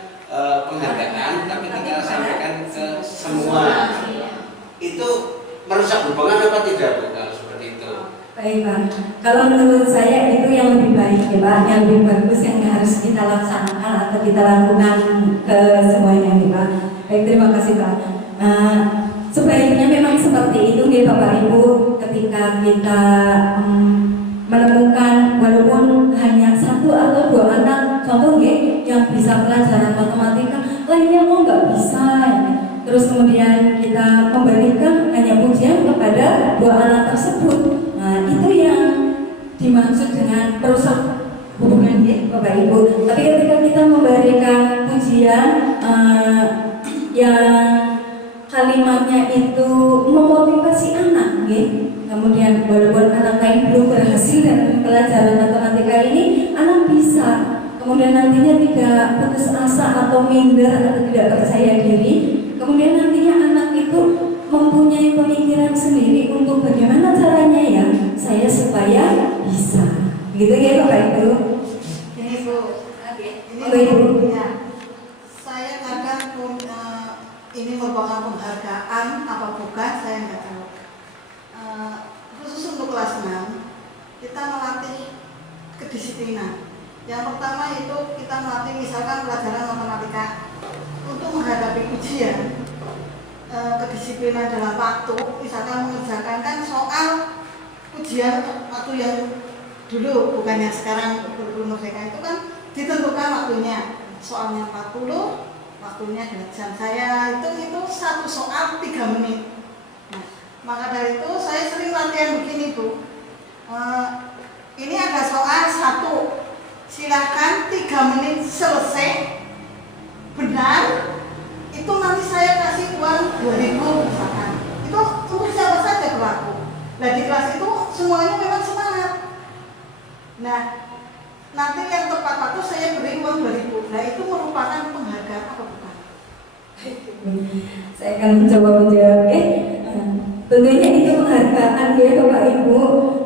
penghargaan, tapi kita sampaikan ke semua. Itu merusak hubungan apa tidak Bu kalau seperti itu? Baik Pak, kalau menurut saya itu yang lebih baik ya Pak, yang lebih bagus yang harus kita laksanakan atau kita lakukan ke semuanya ya Pak. Baik, terima kasih Pak. Sebaiknya memang seperti itu ya Bapak Ibu, ketika kita menemukan walaupun hanya 1 atau 2 anak contoh ya, yang bisa pelajaran matematika, lainnya mau nggak bisa ya. Terus kemudian kita memberikan hanya pujian kepada 2 anak tersebut. Nah itu yang dimaksud dengan perusak hubungan ya Bapak Ibu. Tapi ketika kita memberikan pujian yang kalimatnya itu memotivasi anak ya. Kemudian walaupun anak lain belum berhasil dalam pelajaran matematika ini, anak bisa kemudian nantinya tidak putus asa atau minder atau tidak percaya diri. Kemudian nantinya anak itu mempunyai pemikiran sendiri untuk bagaimana caranya ya saya supaya bisa. Gitu ya Bapak Ibu. ini Bu, Bapak Ibu. ya. Saya kadang pun ini merupakan penghargaan apa bukan saya nggak tahu. Khusus untuk kelas 6 kita melatih kedisiplinan. Yang pertama itu kita melatih misalkan pelajaran matematika untuk menghadapi ujian. kedisiplinan dalam waktu, misalkan mengerjakan kan soal ujian waktu yang dulu, bukan yang sekarang guru merdeka itu kan ditentukan waktunya, soalnya 40, waktunya 2 jam. Saya itu satu soal 3 menit. Nah, maka dari itu saya sering latihan begini Bu. Ini ada soal 1, silahkan 3 menit selesai, benar, itu nanti saya kasih uang 2.000 misalkan. Itu untuk siapa saja berlaku. Nah di kelas itu semuanya memang semangat. Nah nanti yang tepat waktu saya beri uang 2.000. Nah itu merupakan penghargaan apa bukan? Saya akan mencoba menjawab. Tentunya itu penghargaan ya Bapak Ibu,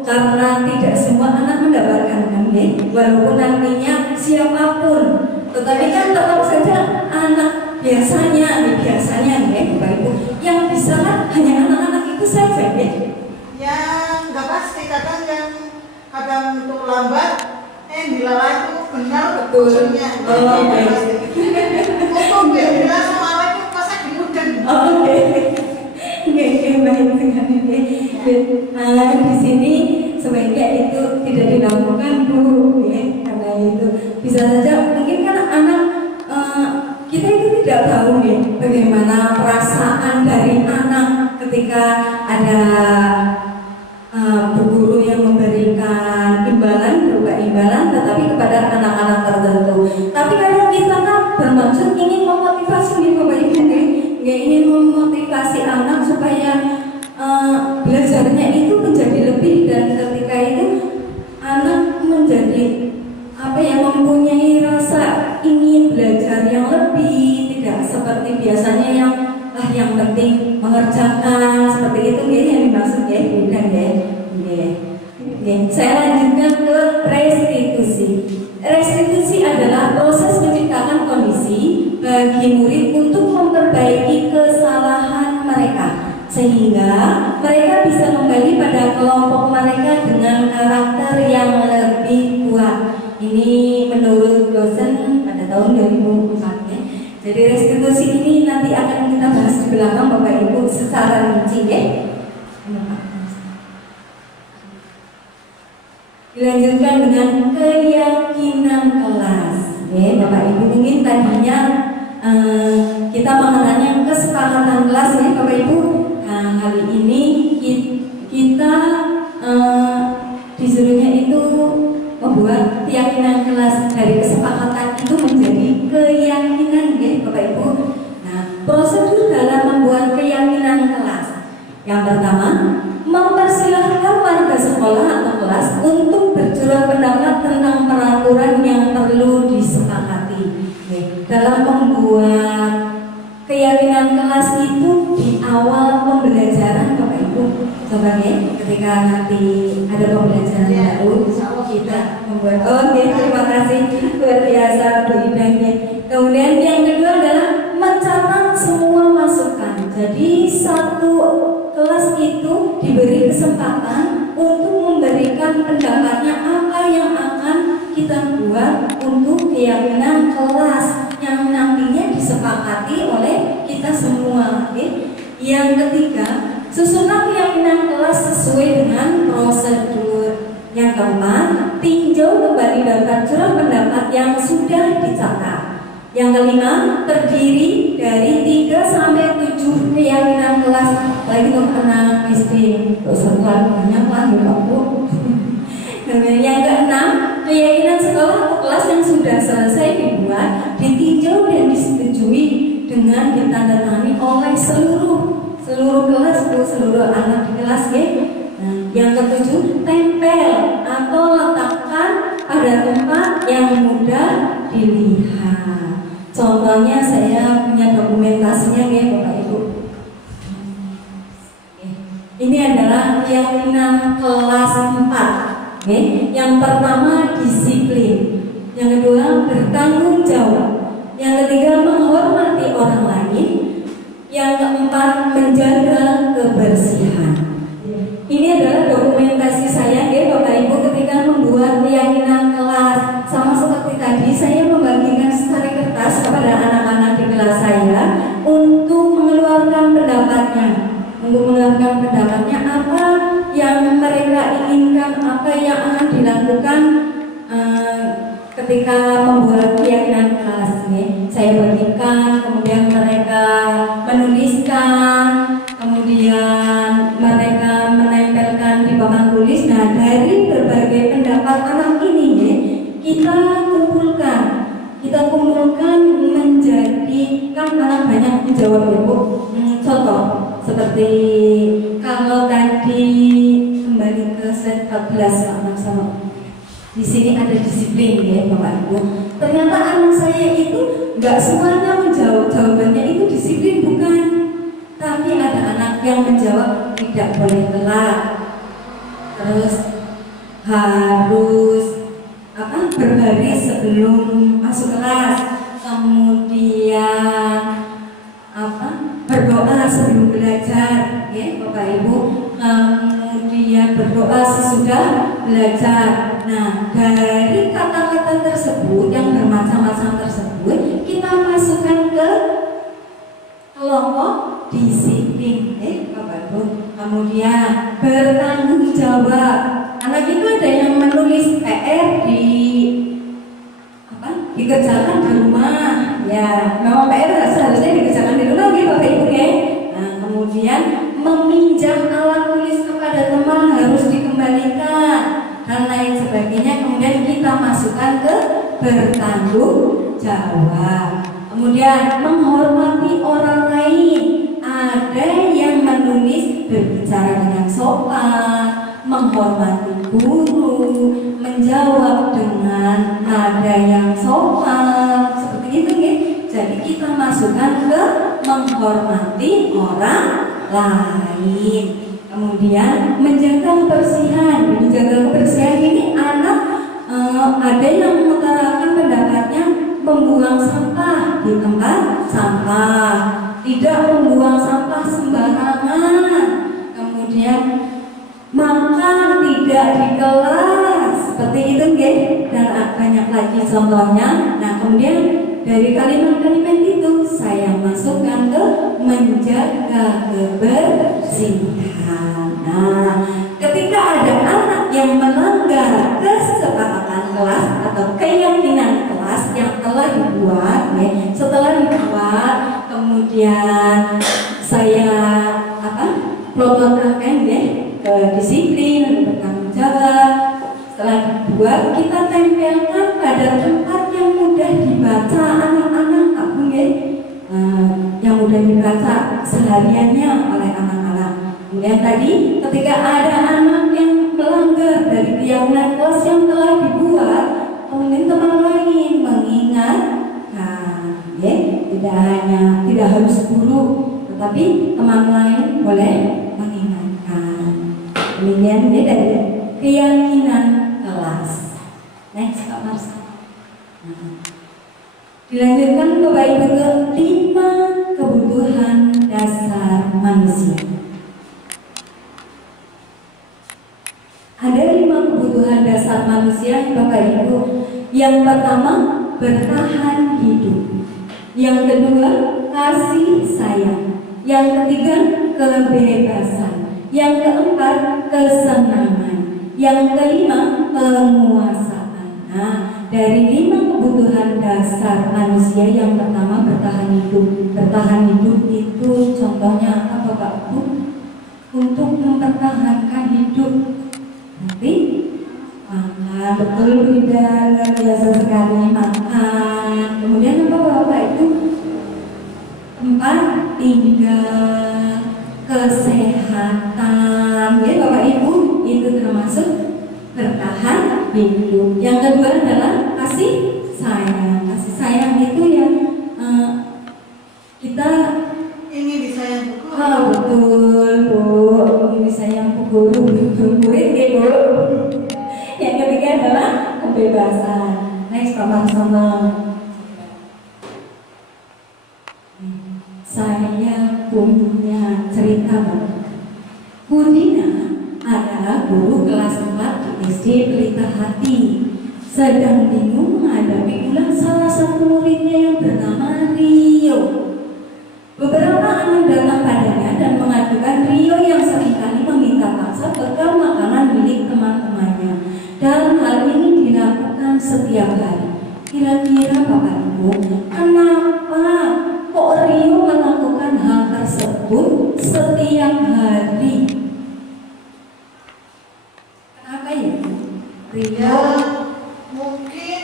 karena tidak semua anak mendapatkan kan ya, walaupun nantinya siapapun, tetapi kan tetap saja anak biasanya ya Bapak Ibu, yang bisa kan hanya anak-anak itu saja ya. Ya nggak pasti, kadang untuk lambat, dilala itu benar maksudnya. Untuk bila soalnya itu pasang di mudeng. Oke. Baik dengan ini. Di sini sebaiknya itu tidak dilakukan Bu, ya, karena itu bisa saja mungkin kan anak kita itu tidak tahu nih bagaimana perasaan dari anak ketika ada guru yang memberikan imbalan berupa imbalan, tetapi kepada anak-anak tertentu. Tapi kadang kita kan bermaksud ingin memotivasi nih Bapak Ibu, nggak ingin memotivasi anak supaya belajarnya itu menjadi lebih, dan ketika itu anak menjadi mempunyai rasa ingin belajar yang lebih, tidak seperti biasanya yang penting mengerjakan seperti itu yang dimaksud ya, bukan ya. Saya lanjutkan ke restitusi. Restitusi adalah proses menciptakan kondisi bagi murid untuk memperbaiki kesalahan mereka, sehingga mereka bisa kembali pada kelompok mereka dengan karakter yang lebih kuat. Ini menurut dosen pada tahun 2004 ya. Jadi restitusi ini nanti akan kita bahas di belakang Bapak Ibu secara rinci ya. Dilanjutkan dengan keyakinan kelas ya Bapak Ibu. Mungkin tadinya kita mengenalnya kesepakatan kelas ya Bapak Ibu. Nah, kali ini kita disuruhnya itu membuat keyakinan kelas, dari kesepakatan itu menjadi keyakinan ya Bapak Ibu. Nah, prosedur dalam membuat keyakinan kelas. Yang pertama, mempersilahkan warga sekolah atau kelas untuk bercurah pendapat tentang peraturan yang perlu disepakati. Dalam membuat keyakinan kelas itu di awal pembelajaran Bapak Ibu, coba ya, ketika nanti ada pembelajaran baru kita membuat. Terima kasih luar biasa Bu Idangnya. Kemudian yang kedua adalah mencatat semua masukan. Jadi satu kelas itu diberi kesempatan untuk memberikan pendapatnya apa yang akan kita buat untuk keyakinan kelas yang nantinya disepakati oleh kita semua. Yang ketiga, susunan keyakinan kelas sesuai dengan prosedur. Yang keempat, tinjau kembali daftar curah pendapat yang sudah dicatat. Yang kelima, terdiri dari 3 sampai 7 keyakinan kelas. Lagi untuk anak SD, banyak lah ya Bu. Yang keenam, keyakinan sekolah atau kelas yang sudah selesai dibuat, ditinjau dan disetujui dengan ditandatangani oleh seluruh kelas Bu, seluruh anak di kelas ya. Nah, yang ketujuh, tempel atau letakkan pada tempat yang mudah dilihat. Contohnya saya punya dokumentasinya ya Bapak Ibu. Ini adalah keyakinan kelas 4. Yang pertama disiplin, yang kedua bertanggung jawab, yang ketiga menghormati orang lain, yang keempat menjaga kebersihan. Ini adalah dokumentasi saya ya Bapak Ibu ketika membuat keyakinan kelas. Sama seperti tadi, saya membagikan secari kertas kepada anak-anak di kelas saya untuk mengeluarkan pendapat ketika membuat keyakinan kelas nih, saya bagikan, kemudian mereka menuliskan, kemudian mereka menempelkan di papan tulis. Nah, dari berbagai pendapat anak ini nih, kita kumpulkan menjadi, kan anak banyak menjawab ibu. Contoh seperti kalau tadi kembali ke slide 14 sama di sini ada disiplin ya Bapak Ibu. Ternyata anak saya itu nggak semuanya menjawab, jawabannya itu disiplin bukan. Tapi ada anak yang menjawab tidak boleh telat, terus harus berbaris sebelum masuk kelas, kemudian berdoa sebelum belajar ya Bapak Ibu, kemudian berdoa sesudah belajar. Nah, dari kata-kata tersebut yang bermacam-macam tersebut kita masukkan ke kelompok disiplin Bapak Ibu. Kemudian bertanggung jawab. Anak itu ada yang menulis PR dikerjakan di rumah. Ya, memang PR seharusnya dikerjakan di rumah gitu Bapak Ibu ya. Nah, kemudian meminjam alat tulis kepada teman harus dikembalikan dan lain sebagainya. Kemudian kita masukkan ke bertanggung jawab. Kemudian menghormati orang lain. Ada yang menulis berbicara dengan sopan, menghormati guru, menjawab dengan nada yang sopan, seperti itu ya. Jadi kita masukkan ke menghormati orang lain. Kemudian menjaga kebersihan. Menjaga kebersihan ini anak ada yang mengutarakan pendapatnya membuang sampah di tempat sampah, tidak membuang sampah sembarangan. Kemudian makan tidak di kelas, seperti itu nggih, dan banyak lagi contohnya. Nah, kemudian dari kalimat-kalimat itu saya masukkan ke menjaga kebersihan. Nah, ketika ada anak yang melanggar kesepakatan kelas atau keyakinan kelas yang telah dibuat, setelah dibuat, kemudian saya pelontarkan ke disiplin, bertanggung jawab. Setelah dibuat, kita tempelkan pada tempat yang mudah dibaca anak-anak, yang mudah dibaca sehariannya oleh anak-anak. Kemudian tadi ketika ada anak yang melanggar dari keyakinan kelas yang telah dibuat, kemudian teman lain mengingatkan, tidak harus guru, tetapi teman lain boleh mengingatkan. Demikian dari keyakinan kelas. Next, Pak Marsa. Dilanjutkan Bapak Ibu ke 5 kebutuhan dasar manusia. Ada 5 kebutuhan dasar manusia Bapak Ibu. Yang pertama, bertahan hidup. Yang kedua, kasih sayang. Yang ketiga, kebebasan. Yang keempat, kesenangan. Yang kelima, penguasaan. Nah, dari 5 kebutuhan dasar manusia, yang pertama bertahan hidup. Bertahan hidup itu contohnya apa Bapak Ibu? Untuk mempertahankan hidup. Nanti makan, betul tidak luar biasa sekali makan. Kemudian apa Bapak Ibu? Tempat tinggal, kesehatan, ya Bapak Ibu, itu termasuk bertahan hidup. Yang kedua adalah kasih sayang. Kasih sayang itu yang kita ini disayang buku. Betul Bu, ini disayang bu guru, murid ya Bu. Yang ketiga adalah kebebasan. Next Bapak sama. Saya punya cerita. Bu Dina adalah guru kelas 4 di SD Pelita Hati. Sedang bingung menghadapi ulang salah satu muridnya yang bernama Rio. Beberapa anak datang padanya dan mengadukan Rio yang seringkali meminta paksa bekal makanan milik teman-temannya. Dan hal ini dilakukan setiap hari. Kira-kira Bapak Ibu, kenapa kok Rio melakukan hal tersebut setiap hari? Kenapa ya? Rio Ya, mungkin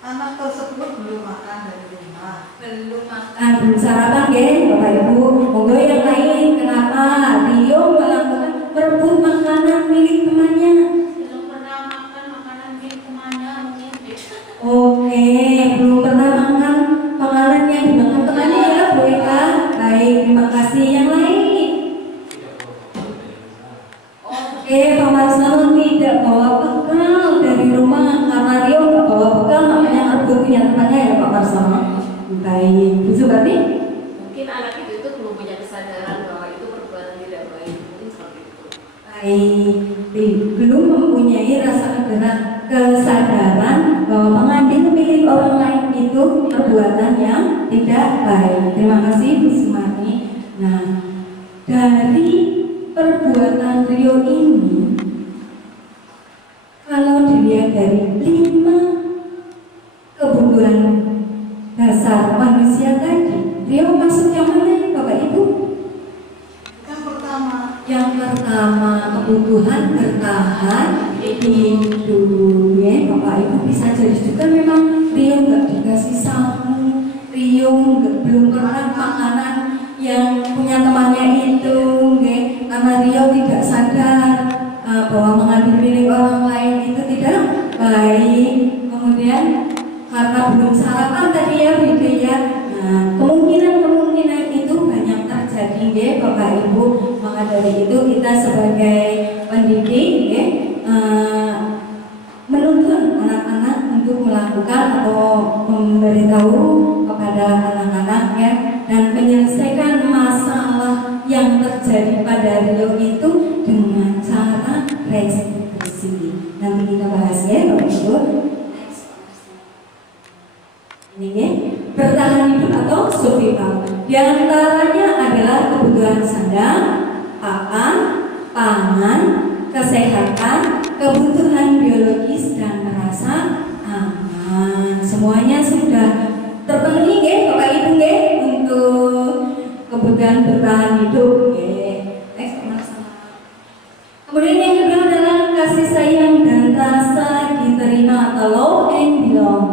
anak tersebut belum makan dari rumah. belum makan, belum sarapan ya Bapak Ibu. Monggo yang lain, kenapa Rio melakukan berebut makanan milik temannya? Belum pernah makan makanan milik temannya mungkin. Oke, belum pernah makan makanan yang dimakan temannya ya Bu Eka. Baik, terima kasih. Yang lain? Oke, Pak Marcelo tidak bawa bekal dari rumah karena Rio nggak bawa bekal, makanya rebut punya temannya ya Pak Marcelo. Baik, Bu Subarti? Mungkin anak itu belum punya kesadaran bahwa itu perbuatan tidak baik, mungkin seperti itu. Baik, belum mempunyai rasa kesadaran bahwa mengambil milik orang lain itu perbuatan yang tidak baik. Terima kasih Bu Sumarni. Nah, dari perbuatan Rio ini, kalau dilihat dari 5 kebutuhan dasar manusia tadi, Rio masuk yang mana ya Bapak Ibu? Yang pertama, Yang pertama, kebutuhan bertahan hidup ya Bapak Ibu. Bisa jadi juga memang Rio nggak dikasih sapu, Rio belum pernah makanan yang punya temannya itu ya, karena Rio tidak sadar bahwa mengambil milik orang lain itu tidak baik. Kemudian karena belum sarapan tadi ya Bida ya. Nah, kemungkinan itu banyak terjadi ya Bapak Ibu. Maka dari itu kita sebagai pendidik ya, menuntun anak-anak untuk melakukan atau memberitahu kepada anak-anak ya, dan menyelesaikan masalah yang terjadi pada Rio itu dengan cara restitusi. Nanti kita bahas ya Bapak Ibu. Ini ya, bertahan hidup atau survival. Di antaranya adalah kebutuhan sandang, pakan, pangan, kesehatan, kebutuhan biologis dan merasa aman. Semuanya sudah terpenuhi ya Bapak Ibu ya untuk kebutuhan bertahan hidup ya. Next, kemudian yang kedua adalah kasih sayang dan rasa diterima atau love and belong.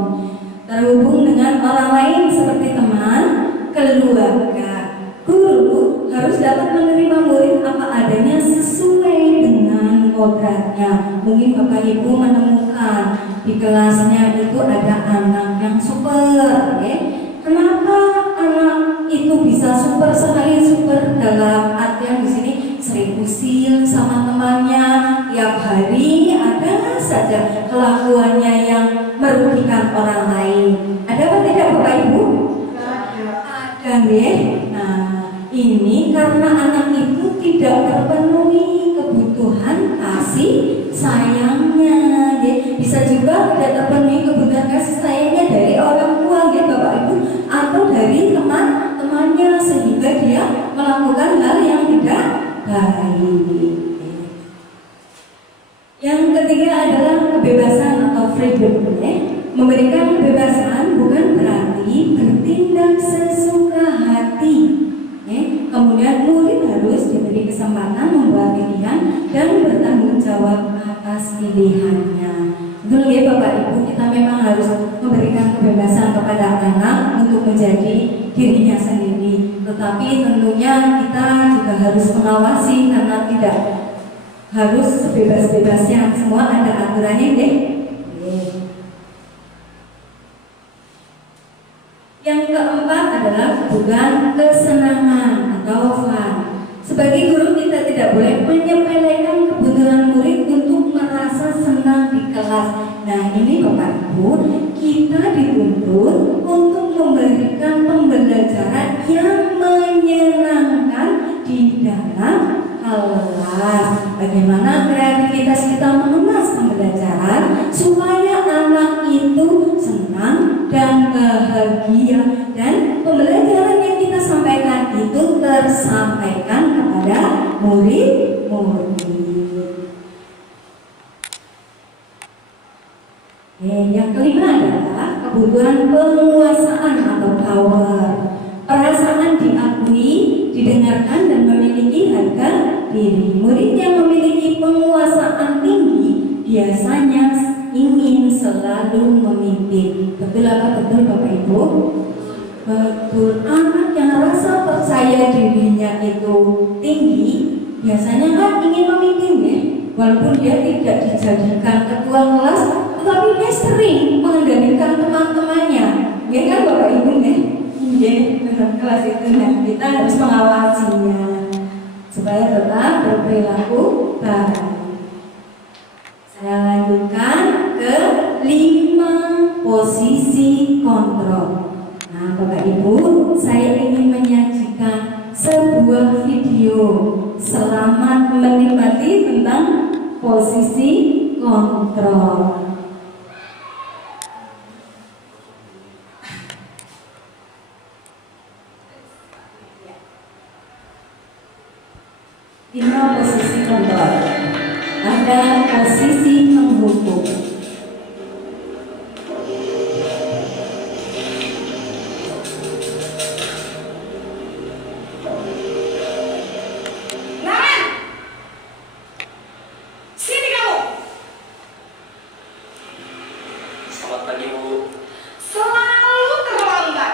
Terhubung dengan orang lain seperti teman, keluarga. Guru harus dapat menerima murid apa adanya sesuai dengan kodratnya. Mungkin Bapak Ibu menemukan di kelasnya itu ada anak yang super ya. Kenapa anak itu bisa super sekali? Super dalam artian di sini sering usil sama temannya, tiap hari ada saja kelakuannya yang merugikan orang lain. Ada apa tidak Bapak Ibu? Ada ya. Nah, ini karena anak itu tidak terpenuhi kebutuhan kasih sayangnya ya. Bisa juga tidak terpenuhi kebutuhan kasih sayangnya dari orang tua ya Bapak Ibu, atau dari teman-temannya, sehingga dia melakukan hal yang tidak baik. Yang ketiga adalah kebebasan atau freedom ya. Memberikan kebebasan bukan berarti bertindak sesuka hati ya. Kemudian murid harus diberi kesempatan membuat pilihan dan bertanggung jawab atas pilihannya. Betul ya Bapak Ibu, kita memang harus memberikan kebebasan kepada anak untuk menjadi dirinya sendiri. Tetapi tentunya kita juga harus mengawasi, karena tidak harus sebebas-bebasnya, semua ada aturannya ya. Yang keempat adalah kebutuhan kesenangan atau fun. Sebagai guru kita tidak boleh menyepelekan kebutuhan murid untuk merasa senang di kelas. Nah ini Bapak Ibu, kita dituntut untuk memberikan pembelajaran yang menyenangkan di dalam kelas. Bagaimana kreativitas kita mengemas pembelajaran supaya anak itu senang dan bahagia, dan pembelajaran yang kita sampaikan itu tersampaikan kepada murid-murid. Yang kelima adalah kebutuhan penguasaan atau power. Perasaan diakui, didengarkan, dan memiliki harga diri. Murid yang memiliki penguasaan tinggi biasanya ingin selalu memimpin. Betul apa betul Bapak Ibu? Betul. Anak yang rasa percaya dirinya itu tinggi biasanya kan ingin memimpin ya. Walaupun dia tidak dijadikan ketua kelas, tetapi dia sering mengendalikan teman-temannya. Ya kan Bapak Ibu ya? Dalam kelas itu kita harus mengawasinya supaya tetap berperilaku baik. Saya lanjutkan ke 5 posisi kontrol. Nah, Bapak Ibu, saya ingin menyajikan sebuah video. Selamat menikmati tentang posisi kontrol. 5 posisi kontrol. Ada posisi menghukum. Sini kamu. Selamat pagi, Bu. Selalu terlambat.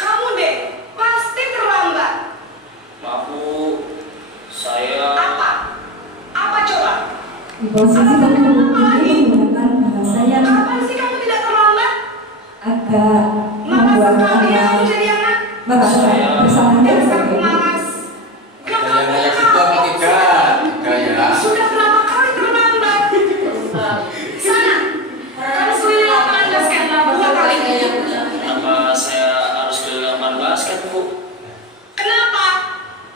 Kamu deh pasti terlambat. Maaf, Bu. Saya Apa coba? Di posisi menghukum ini menggunakan bahasa yang Kapan sih kamu tidak terlambat? agak Maka membuat sekali anak aku jadi anak. merasa bersama dengan Dasar Bapak Ibu. malas. Gaya-gaya gitu apa tidak? Gaya. Sudah berapa kali terlambat? Sana. Kamu sendiri lapangan basket 2 kali. Kenapa saya harus ke lapangan basket, Bu? Kenapa?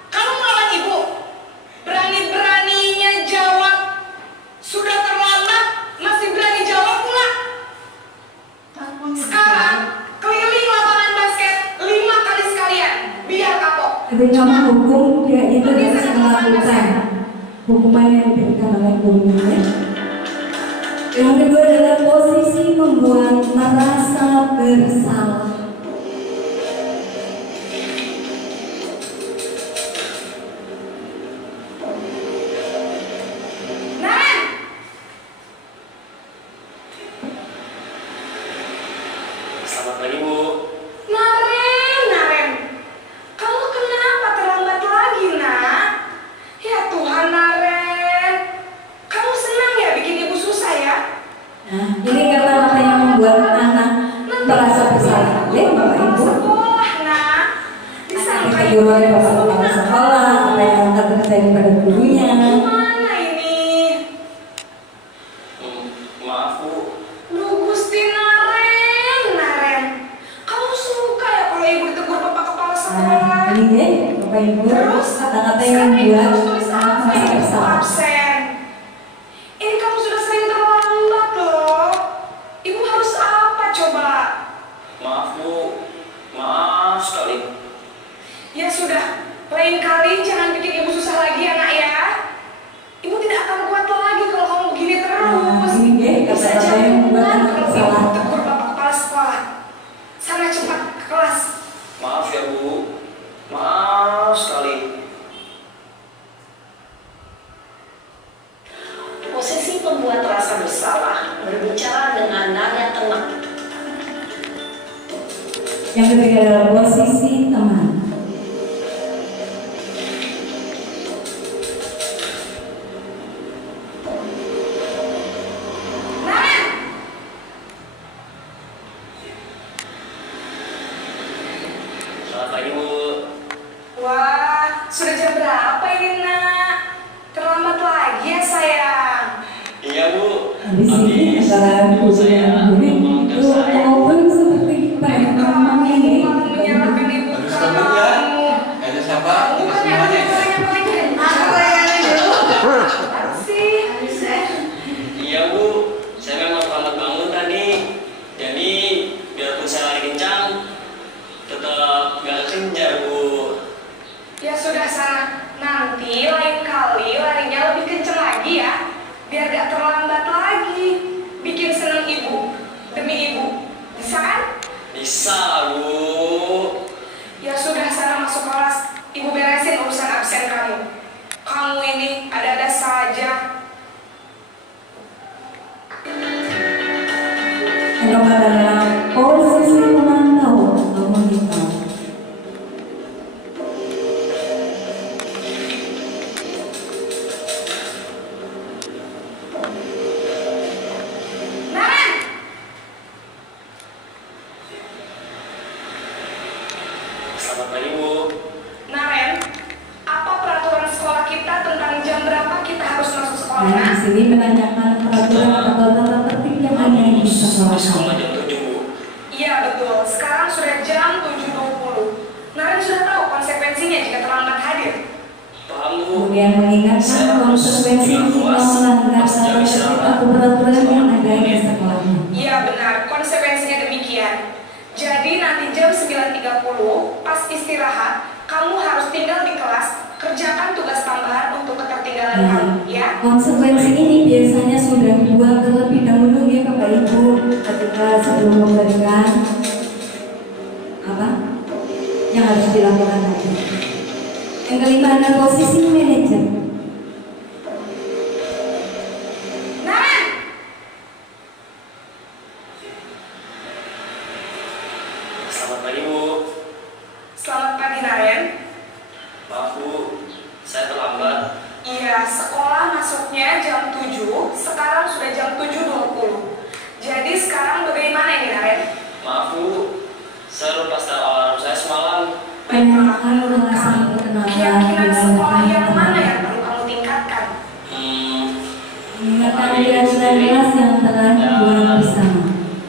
Kamu melawan ibu. Berani-beraninya jawab. Sudah terlambat, masih berani jawab pula. Sekarang keliling lapangan basket 5 kali sekalian, biar kapok. Ketika menghukum, dia itu harus melakukan hukuman yang diberikan oleh gurunya. Yang kedua adalah posisi membuat merasa bersalah. Naren! Selamat pagi, Bu. Naren! Kamu kenapa terlambat lagi, nak? Ya Tuhan, Naren. Kamu senang ya bikin ibu susah ya? Nah, ini kata-kata yang membuat anak merasa bersalah. Ya, Bapak Ibu. Sekolah, nak. Disangka Yang kedua oleh Bapak Kepala Sekolah, apa yang terjadi pada gurunya. Gimana ini? Maaf, Bu. Duh, Gusti Naren. Kamu suka ya kalau ibu ditegur Bapak Kepala Sekolah? Nah, ini ya, Bapak Ibu, Terus, kata-kata yang sekarang ibu membuat harus tulis anak apa merasa yang ibu bersalah. absen? Ini kamu sudah sering terlambat loh. Ibu harus apa coba? Maaf, Bu. Maaf sekali. Ya sudah, lain kali jangan bikin ibu susah lagi ya nak ya. Ibu tidak akan kuat lagi kalau kamu begini terus. Nah, ini ya, Bisa kata-kata jadi yang membuat hukuman anak kalau ibu bersalah. tegur Bapak Kepala Sekolah. Sana cepat ke kelas. Maaf ya, Bu. Maaf sekali. Posisi pembuat rasa bersalah, berbicara dengan nada tenang. Yang ketiga adalah posisi teman. Naren! Selamat pagi, Bu. Wah, sudah jam berapa ini nak? Terlambat lagi ya sayang. Iya, Bu. Di sini antara guru dan guru itu ngobrol seperti pada mamang ini. Menyalahkan ibu kamu. Salah, Bu. Ya sudah, sana masuk kelas. Ibu beresin urusan absen kamu. Kamu ini ada-ada saja. Yang keempat adalah posisi pemantau atau monitor. Naren! Selamat pagi, Bu. Naren, apa peraturan sekolah kita tentang jam berapa kita harus masuk sekolah? Nah, di sini menanyakan peraturan atau tata tertib yang ada di Di sekolah. sekolah jam 7, Bu. Iya betul, sekarang sudah jam 7.20. Naren sudah tahu konsekuensinya jika terlambat hadir. Paham, Bu. Kemudian mengingatkan konsekuensi jika melanggar tata tertib atau peraturan yang ada di sekolahnya. Iya benar, konsekuensinya demikian. Jadi nanti jam 9.30 pas istirahat, kamu harus tinggal di kelas, kerjakan tugas tambahan untuk ketertinggalan kamu, ya. Konsekuensi ini biasanya sudah dibuat terlebih dahulu ya Bapak Ibu ketika sebelum memberikan apa yang harus dilakukan tadi. Yang kelima adalah posisi manajer. Naren! Selamat pagi, Bu. Selamat pagi Naren. Maaf, Bu. Saya terlambat. Iya, sekolah masuknya jam 7, sekarang sudah jam 7.20. Jadi sekarang bagaimana ini Naren? Maaf, Bu. Saya lupa setel alarm saya semalam. Baiklah, Tanyakan menurut alasan kamu, kenapa keyakinan sekolah yang dilakukan. mana yang perlu kamu tingkatkan? Ingatkan nilai-nilai kelas yang telah dibuat bersama.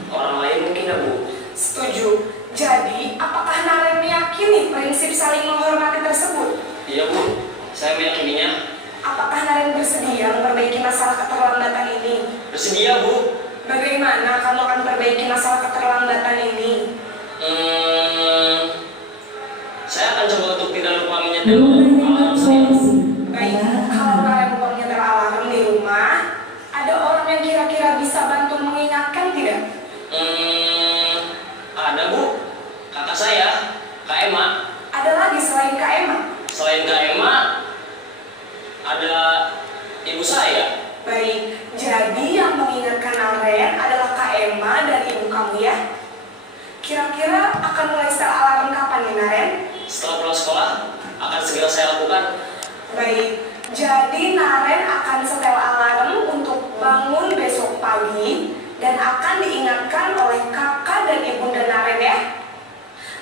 Orang lain mungkin ya, Bu. Setuju. Jadi, apakah Naren meyakini prinsip saling menghormati tersebut? Iya, Bu. Saya meyakininya. Apakah Naren bersedia memperbaiki masalah keterlambatan ini? Bersedia, Bu. Bagaimana kamu akan perbaiki masalah keterlambatan ini? Saya akan coba untuk tidak lupa menyetel Belum alarm menentukan saya. solusi. Baik, kalau Naren lupa menyetel alarm di rumah, ada orang yang kira-kira bisa bantu mengingatkan tidak? Ada, Bu. Kakak saya, Kak Emma. Ada lagi selain Kak Emma? Selain Kak Emma, ada ibu saya. Baik, jadi yang mengingatkan Naren adalah Kak Emma dan ibu kamu ya? Kira-kira akan mulai setel alarm kapan nih Naren? Setelah pulang sekolah, akan segera saya lakukan. Baik, jadi Naren akan setel alarm untuk bangun besok pagi dan akan diingatkan oleh kakak dan ibunda Naren ya.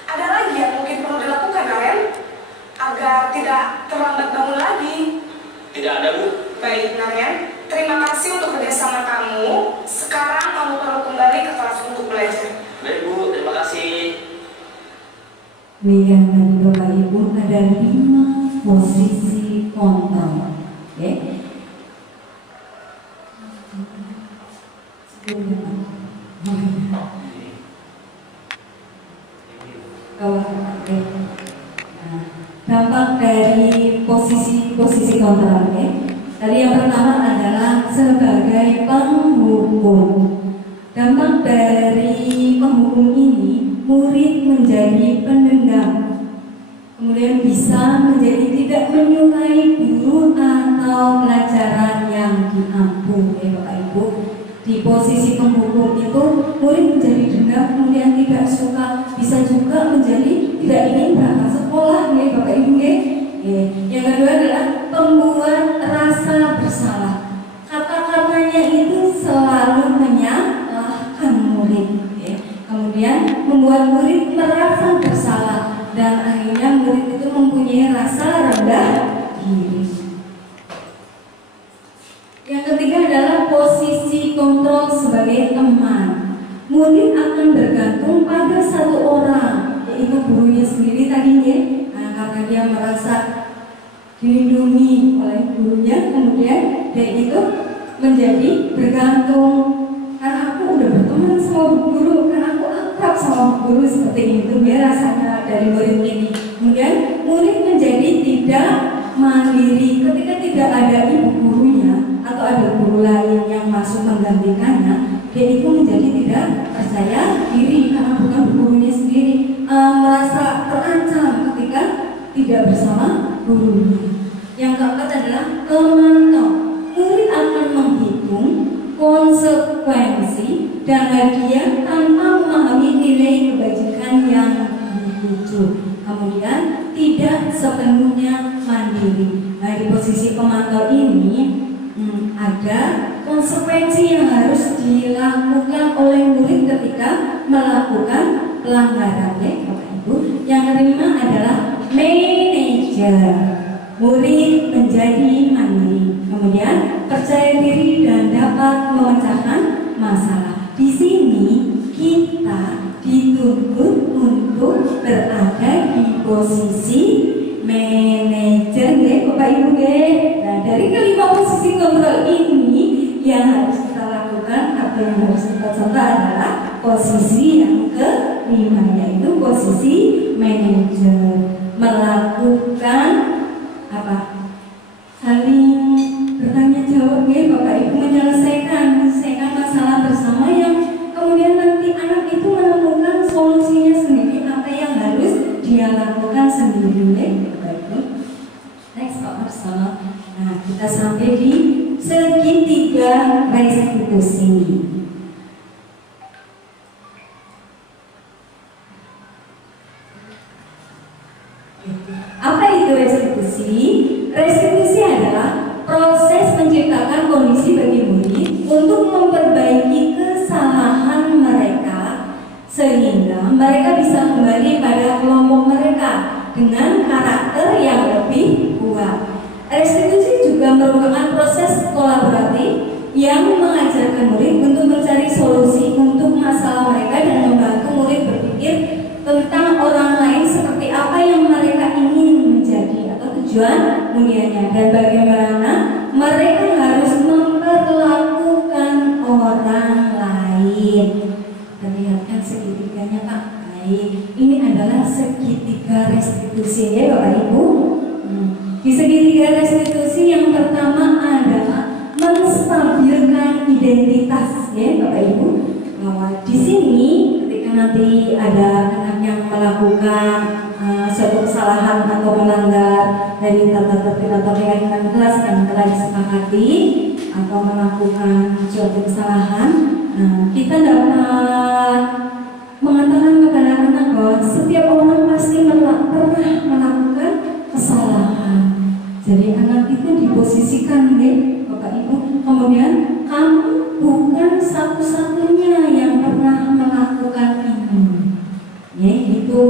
Ada lagi yang mungkin perlu dilakukan Naren agar tidak terlambat bangun lagi? Tidak ada, Bu. Baik Naren, terima kasih untuk kerjasama kamu. Sekarang kamu perlu kembali ke kelas untuk belajar. Baik, Bu. Terima kasih. Demikian tadi Bapak Ibu ada 5 posisi kontrol. Oke. Oke. Nah, dampak dari posisi kontrol. Oke. Tadi yang pertama adalah sebagai penghukum. Dampak dari penghukum ini, murid menjadi pendendam, kemudian bisa menjadi tidak menyukai guru atau pelajaran yang diampu. Ya Bapak Ibu, di posisi penghukum itu murid menjadi dendam, kemudian tidak suka, bisa juga menjadi tidak ingin berangkat sekolah. Ya Bapak Ibu. Yang kedua adalah pembuat rasa bersalah. Kata-katanya itu selalu menyalahkan murid, ya. Kemudian membuat murid merasa bersalah dan akhirnya murid itu mempunyai rasa rendah diri. Yang ketiga adalah posisi kontrol sebagai teman. Murid akan bergantung pada satu orang, yaitu gurunya sendiri tadinya. Nah, karena dia merasa dilindungi oleh gurunya, kemudian dia itu menjadi bergantung. Karena aku udah berteman sama guru, karena aku akrab sama guru, seperti itu ya rasanya dari murid ini. Kemudian murid menjadi tidak mandiri ketika tidak ada ibu gurunya atau ada guru lain yang masuk menggantikannya. dia itu menjadi tidak percaya diri karena bukan gurunya sendiri, merasa terancam ketika tidak bersama gurunya. Yang keempat adalah memantau. Murid akan menghitung konsekuensi dan hadiah tanpa memahami nilai kebajikan yang dituju. Kemudian tidak sepenuhnya mandiri. Nah, di posisi pemantau ini ada konsekuensi yang harus dilakukan oleh murid ketika melakukan pelanggaran, ya Bapak Ibu. Yang kelima adalah manajer. Murid menjadi mandiri, kemudian percaya diri dan dapat memecahkan masalah. Di sini kita dituntut untuk berada di posisi manajer, ya Bapak Ibu. Nah, dari kelima posisi kontrol ini yang harus kita lakukan atau yang harus kita contoh adalah posisi yang kelima, yaitu posisi manajer. Melakukan apa? Saling bertanya jawab, ya Bapak Ibu, menyelesaikan masalah bersama yang kemudian nanti anak itu menemukan solusinya sendiri, apa yang harus dia lakukan sendiri, ya Bapak Ibu. Next Pak Marsono. Nah, kita sampai di segitiga restitusi. Apa itu restitusi? Restitusi adalah proses menciptakan kondisi bagi murid untuk memperbaiki kesalahan mereka sehingga mereka bisa kembali pada kelompok mereka dengan karakter yang lebih kuat. Restitusi juga merupakan proses kolaboratif yang mengajarkan murid untuk mencari solusi untuk masalah mereka dan membantu murid berpikir tentang orang lain seperti apa yang mereka ingin menjadi atau tujuan mulianya dan bagaimana mereka harus memperlakukan orang lain. Terlihatkan segitiganya Pak. Baik, ini adalah segitiga restitusi, ya Bapak Ibu. Di segitiga restitusi yang pertama adalah menstabilkan identitas, ya Bapak Ibu. Bahwa di sini ketika nanti ada anak yang melakukan suatu kesalahan atau melanggar dari tata tertib atau keyakinan kelas yang telah disepakati atau melakukan suatu kesalahan, kita dapat mengatakan kepada anak bahwa setiap orang pasti pernah melakukan kesalahan. Jadi anak itu diposisikan, ya Bapak Ibu. Kemudian kamu bukan satu-satunya yang pernah melakukan ini, ya, itu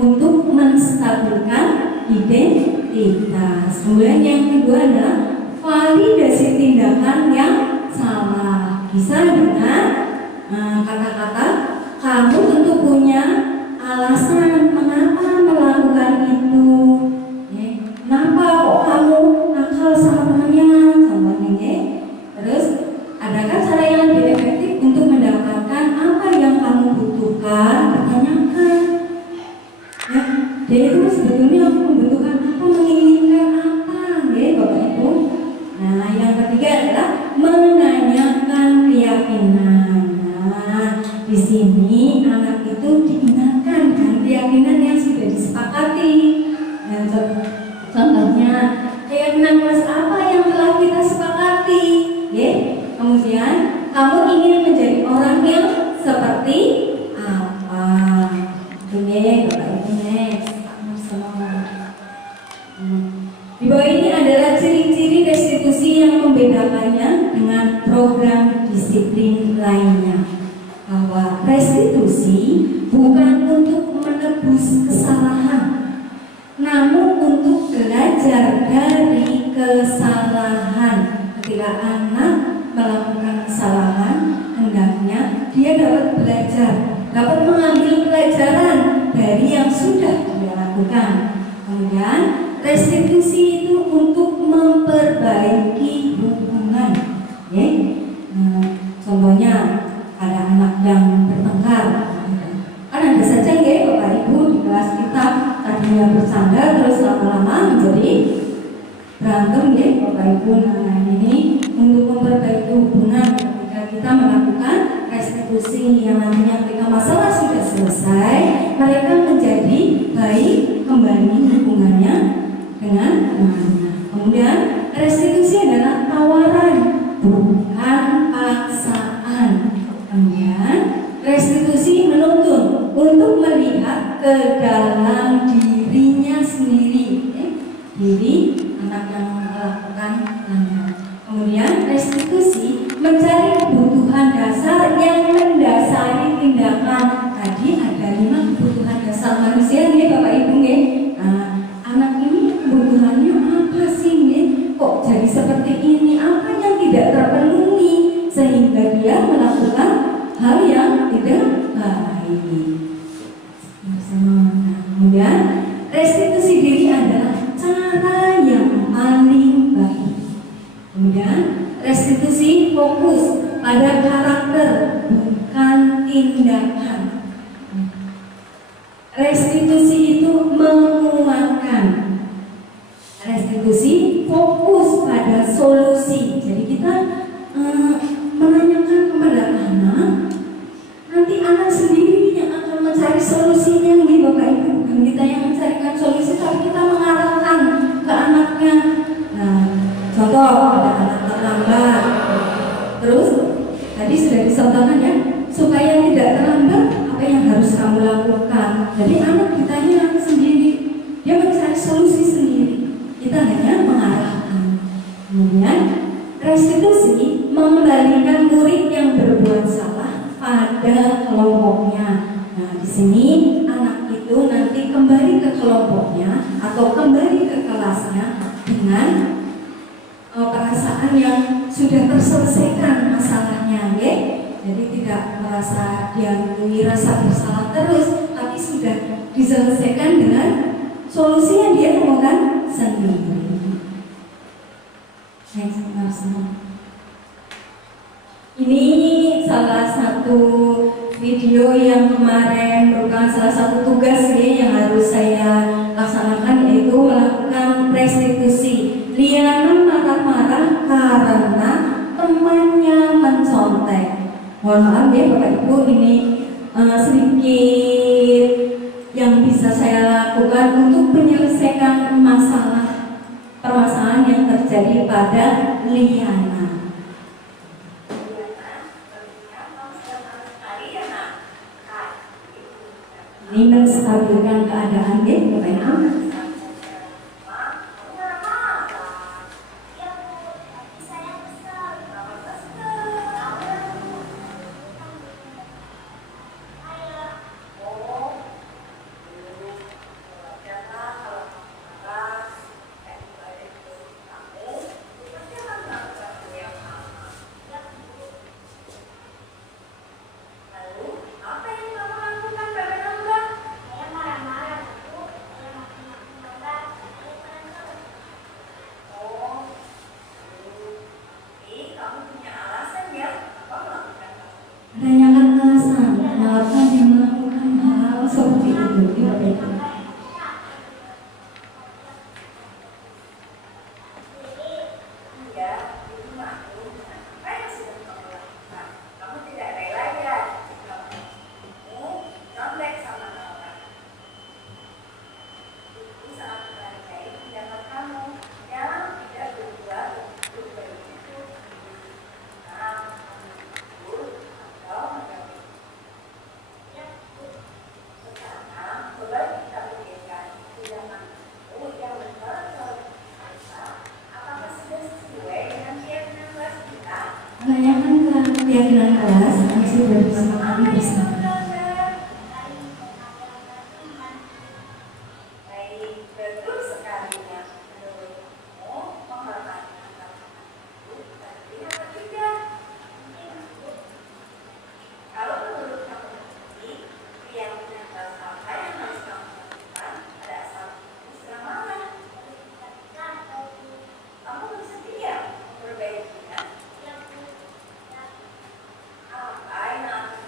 untuk menstabilkan identitas. Kemudian yang kedua adalah validasi tindakan yang salah. Bisa dengan kata-kata kamu tentu punya alasan mengapa melakukan itu, ya. Kenapa kok kamu nakal samanya, contohnya, ya. Terus adakah cara yang lebih efektif untuk mendapatkan apa yang kamu butuhkan? Pertanyakan, ya. Dia itu sebetulnya membutuhkan apa, menginginkan apa, ya Bapak Ibu. Nah, yang ketiga adalah menanyakan keyakinan. Nah, di sini anak itu diingatkan dengan keyakinan yang sudah disepakati. Contohnya, keyakinan kelas apa yang telah kita sepakati, ya. Kemudian kamu ingin menjadi orang yang seperti apa? Itu, ya Bapak Ibu. Next. Di bawah ini adalah ciri-ciri restitusi yang membedakannya dengan program disiplin lainnya. Bahwa restitusi bukan untuk menebus kesalahan, namun untuk belajar dari kesalahan. Ketika anak melakukan kesalahan, hendaknya dia dapat belajar, dapat mengambil pelajaran dari yang sudah dia lakukan. Kemudian restitusi itu untuk memperbaiki hubungan, ya. Contohnya ada anak yang bertengkar, kan ada saja, ya Bapak Ibu, di kelas kita tadinya bercanda terus lama-lama menjadi berantem, ya Bapak Ibu. Nah, ini untuk memperbaiki hubungan ketika kita melakukan restitusi yang nantinya ketika masalah sudah selesai, mereka menjadi baik kembali hubungannya dengan temannya. Kemudian restitusi adalah tawaran, bukan paksaan. Kemudian restitusi menuntun untuk melihat ke dalam dirinya sendiri, diri anak yang melakukan pelanggaran. Kemudian restitusi mencari kebutuhan dasar yang mendasari tindakan. Tadi ada 5 kebutuhan dasar manusia nih Bapak Ibu nih. Nah, anak ini kebutuhannya apa sih nih? Kok jadi seperti ini? Apa yang tidak terpenuhi sehingga dia melakukan hal yang tidak baik? Nah, kemudian restitusi diri adalah cara yang paling baik. Kemudian restitusi fokus pada karakter, bukan tindakan. Restitusi itu menguatkan. Restitusi fokus pada solusi. Jadi kita menanyakan kepada anak, nanti anak sendiri yang akan mencari solusinya nih Bapak Ibu. Bukan kita yang mencarikan solusi, tapi kita mengarahkan ke anaknya. Nah, contoh ada anak terlambat. Terus tadi sudah dicontohkan ya, supaya tidak terlambat apa yang harus kamu lakukan. Jadi anak ditanya sendiri, dia mencari solusi sendiri. Kita hanya mengarahkan. Kemudian restitusi mengembalikan murid yang berbuat salah pada kelompoknya. Nah, di sini anak itu nanti kembali ke kelompoknya atau kembali ke kelasnya dengan perasaan yang sudah terselesaikan masalahnya, ya. Jadi tidak merasa dia rasa bersalah terus, tapi sudah diselesaikan dengan solusi yang dia temukan sendiri. Ini salah satu video yang kemarin merupakan salah satu tugas ya yang harus saya laksanakan, yaitu melakukan restitusi. Liana marah-marah karena temannya mencontek. Mohon maaf ya Bapak Ibu, ini sedikit yang bisa saya lakukan untuk menyelesaikan permasalahan yang terjadi pada Liana. Ini menstabilkan keadaan ya Bapak Ibu. Tanyakan alasan mengapa dia melakukan hal seperti itu, Bapak Ibu. Menanyakan keyakinan kelas yang sudah disepakati bersama. Apa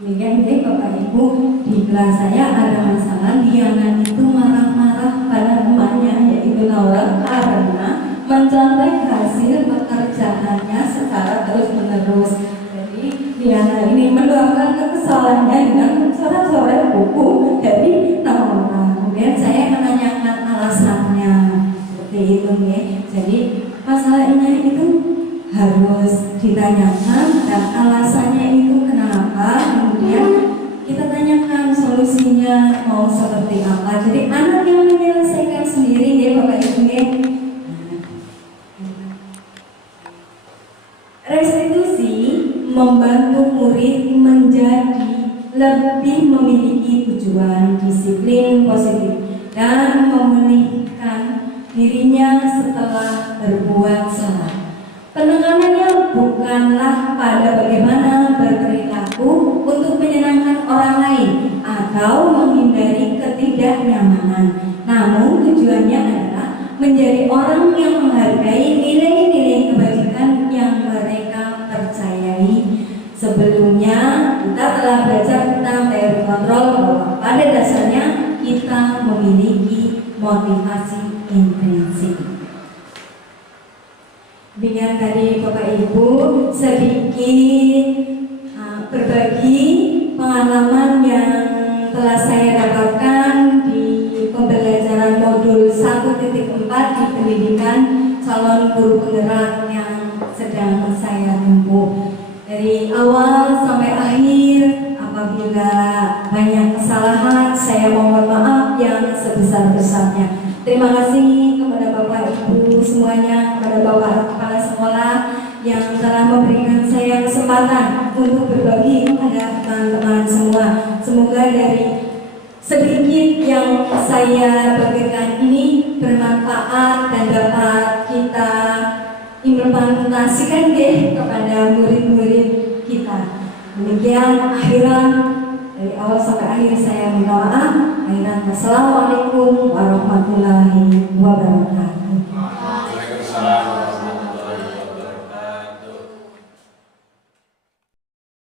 Demikian Bapak Ibu, di kelas saya ada masalah Diana itu marah-marah pada emaknya yaitu Laura karena mencontek hasil pekerjaannya secara terus-menerus. Jadi Diana ini meluapkan kekesalannya dengan mencoret-coret buku dari Laura. Kemudian saya menanyakan alasannya seperti itu ya. Jadi masalahnya itu harus ditanyakan dan alasannya itu kenapa, kemudian kita tanyakan solusinya mau seperti apa. Jadi anak yang menyelesaikan sendiri ya Bapak Ibu ya. Restitusi membantu murid menjadi lebih memiliki tujuan, disiplin positif dan memulihkan dirinya setelah berbuat salah. Penekanannya bukanlah pada bagaimana berperilaku untuk menyenangkan orang lain atau menghindari ketidaknyamanan. Namun tujuannya adalah menjadi orang yang menghargai nilai-nilai kebajikan yang mereka percayai. Sebelumnya kita telah belajar tentang teori kontrol bahwa pada dasarnya kita memiliki motivasi intrinsik. Dengan tadi Bapak Ibu sedikit berbagi pengalaman yang telah saya dapatkan di pembelajaran modul 1.4 di pendidikan calon guru penggerak yang sedang saya tempuh. Dari awal sampai akhir, apabila banyak kesalahan, saya mohon maaf yang sebesar-besarnya. Terima kasih kepada Bapak Ibu semuanya, kepada Bapak Kepala Sekolah yang telah memberikan saya kesempatan untuk berbagi kepada teman-teman semua. Semoga dari sedikit yang saya bagikan ini bermanfaat dan dapat kita implementasikan kepada murid-murid kita. Demikian akhiran dari awal sampai akhir saya minta maaf. Akhiran, wassalamualaikum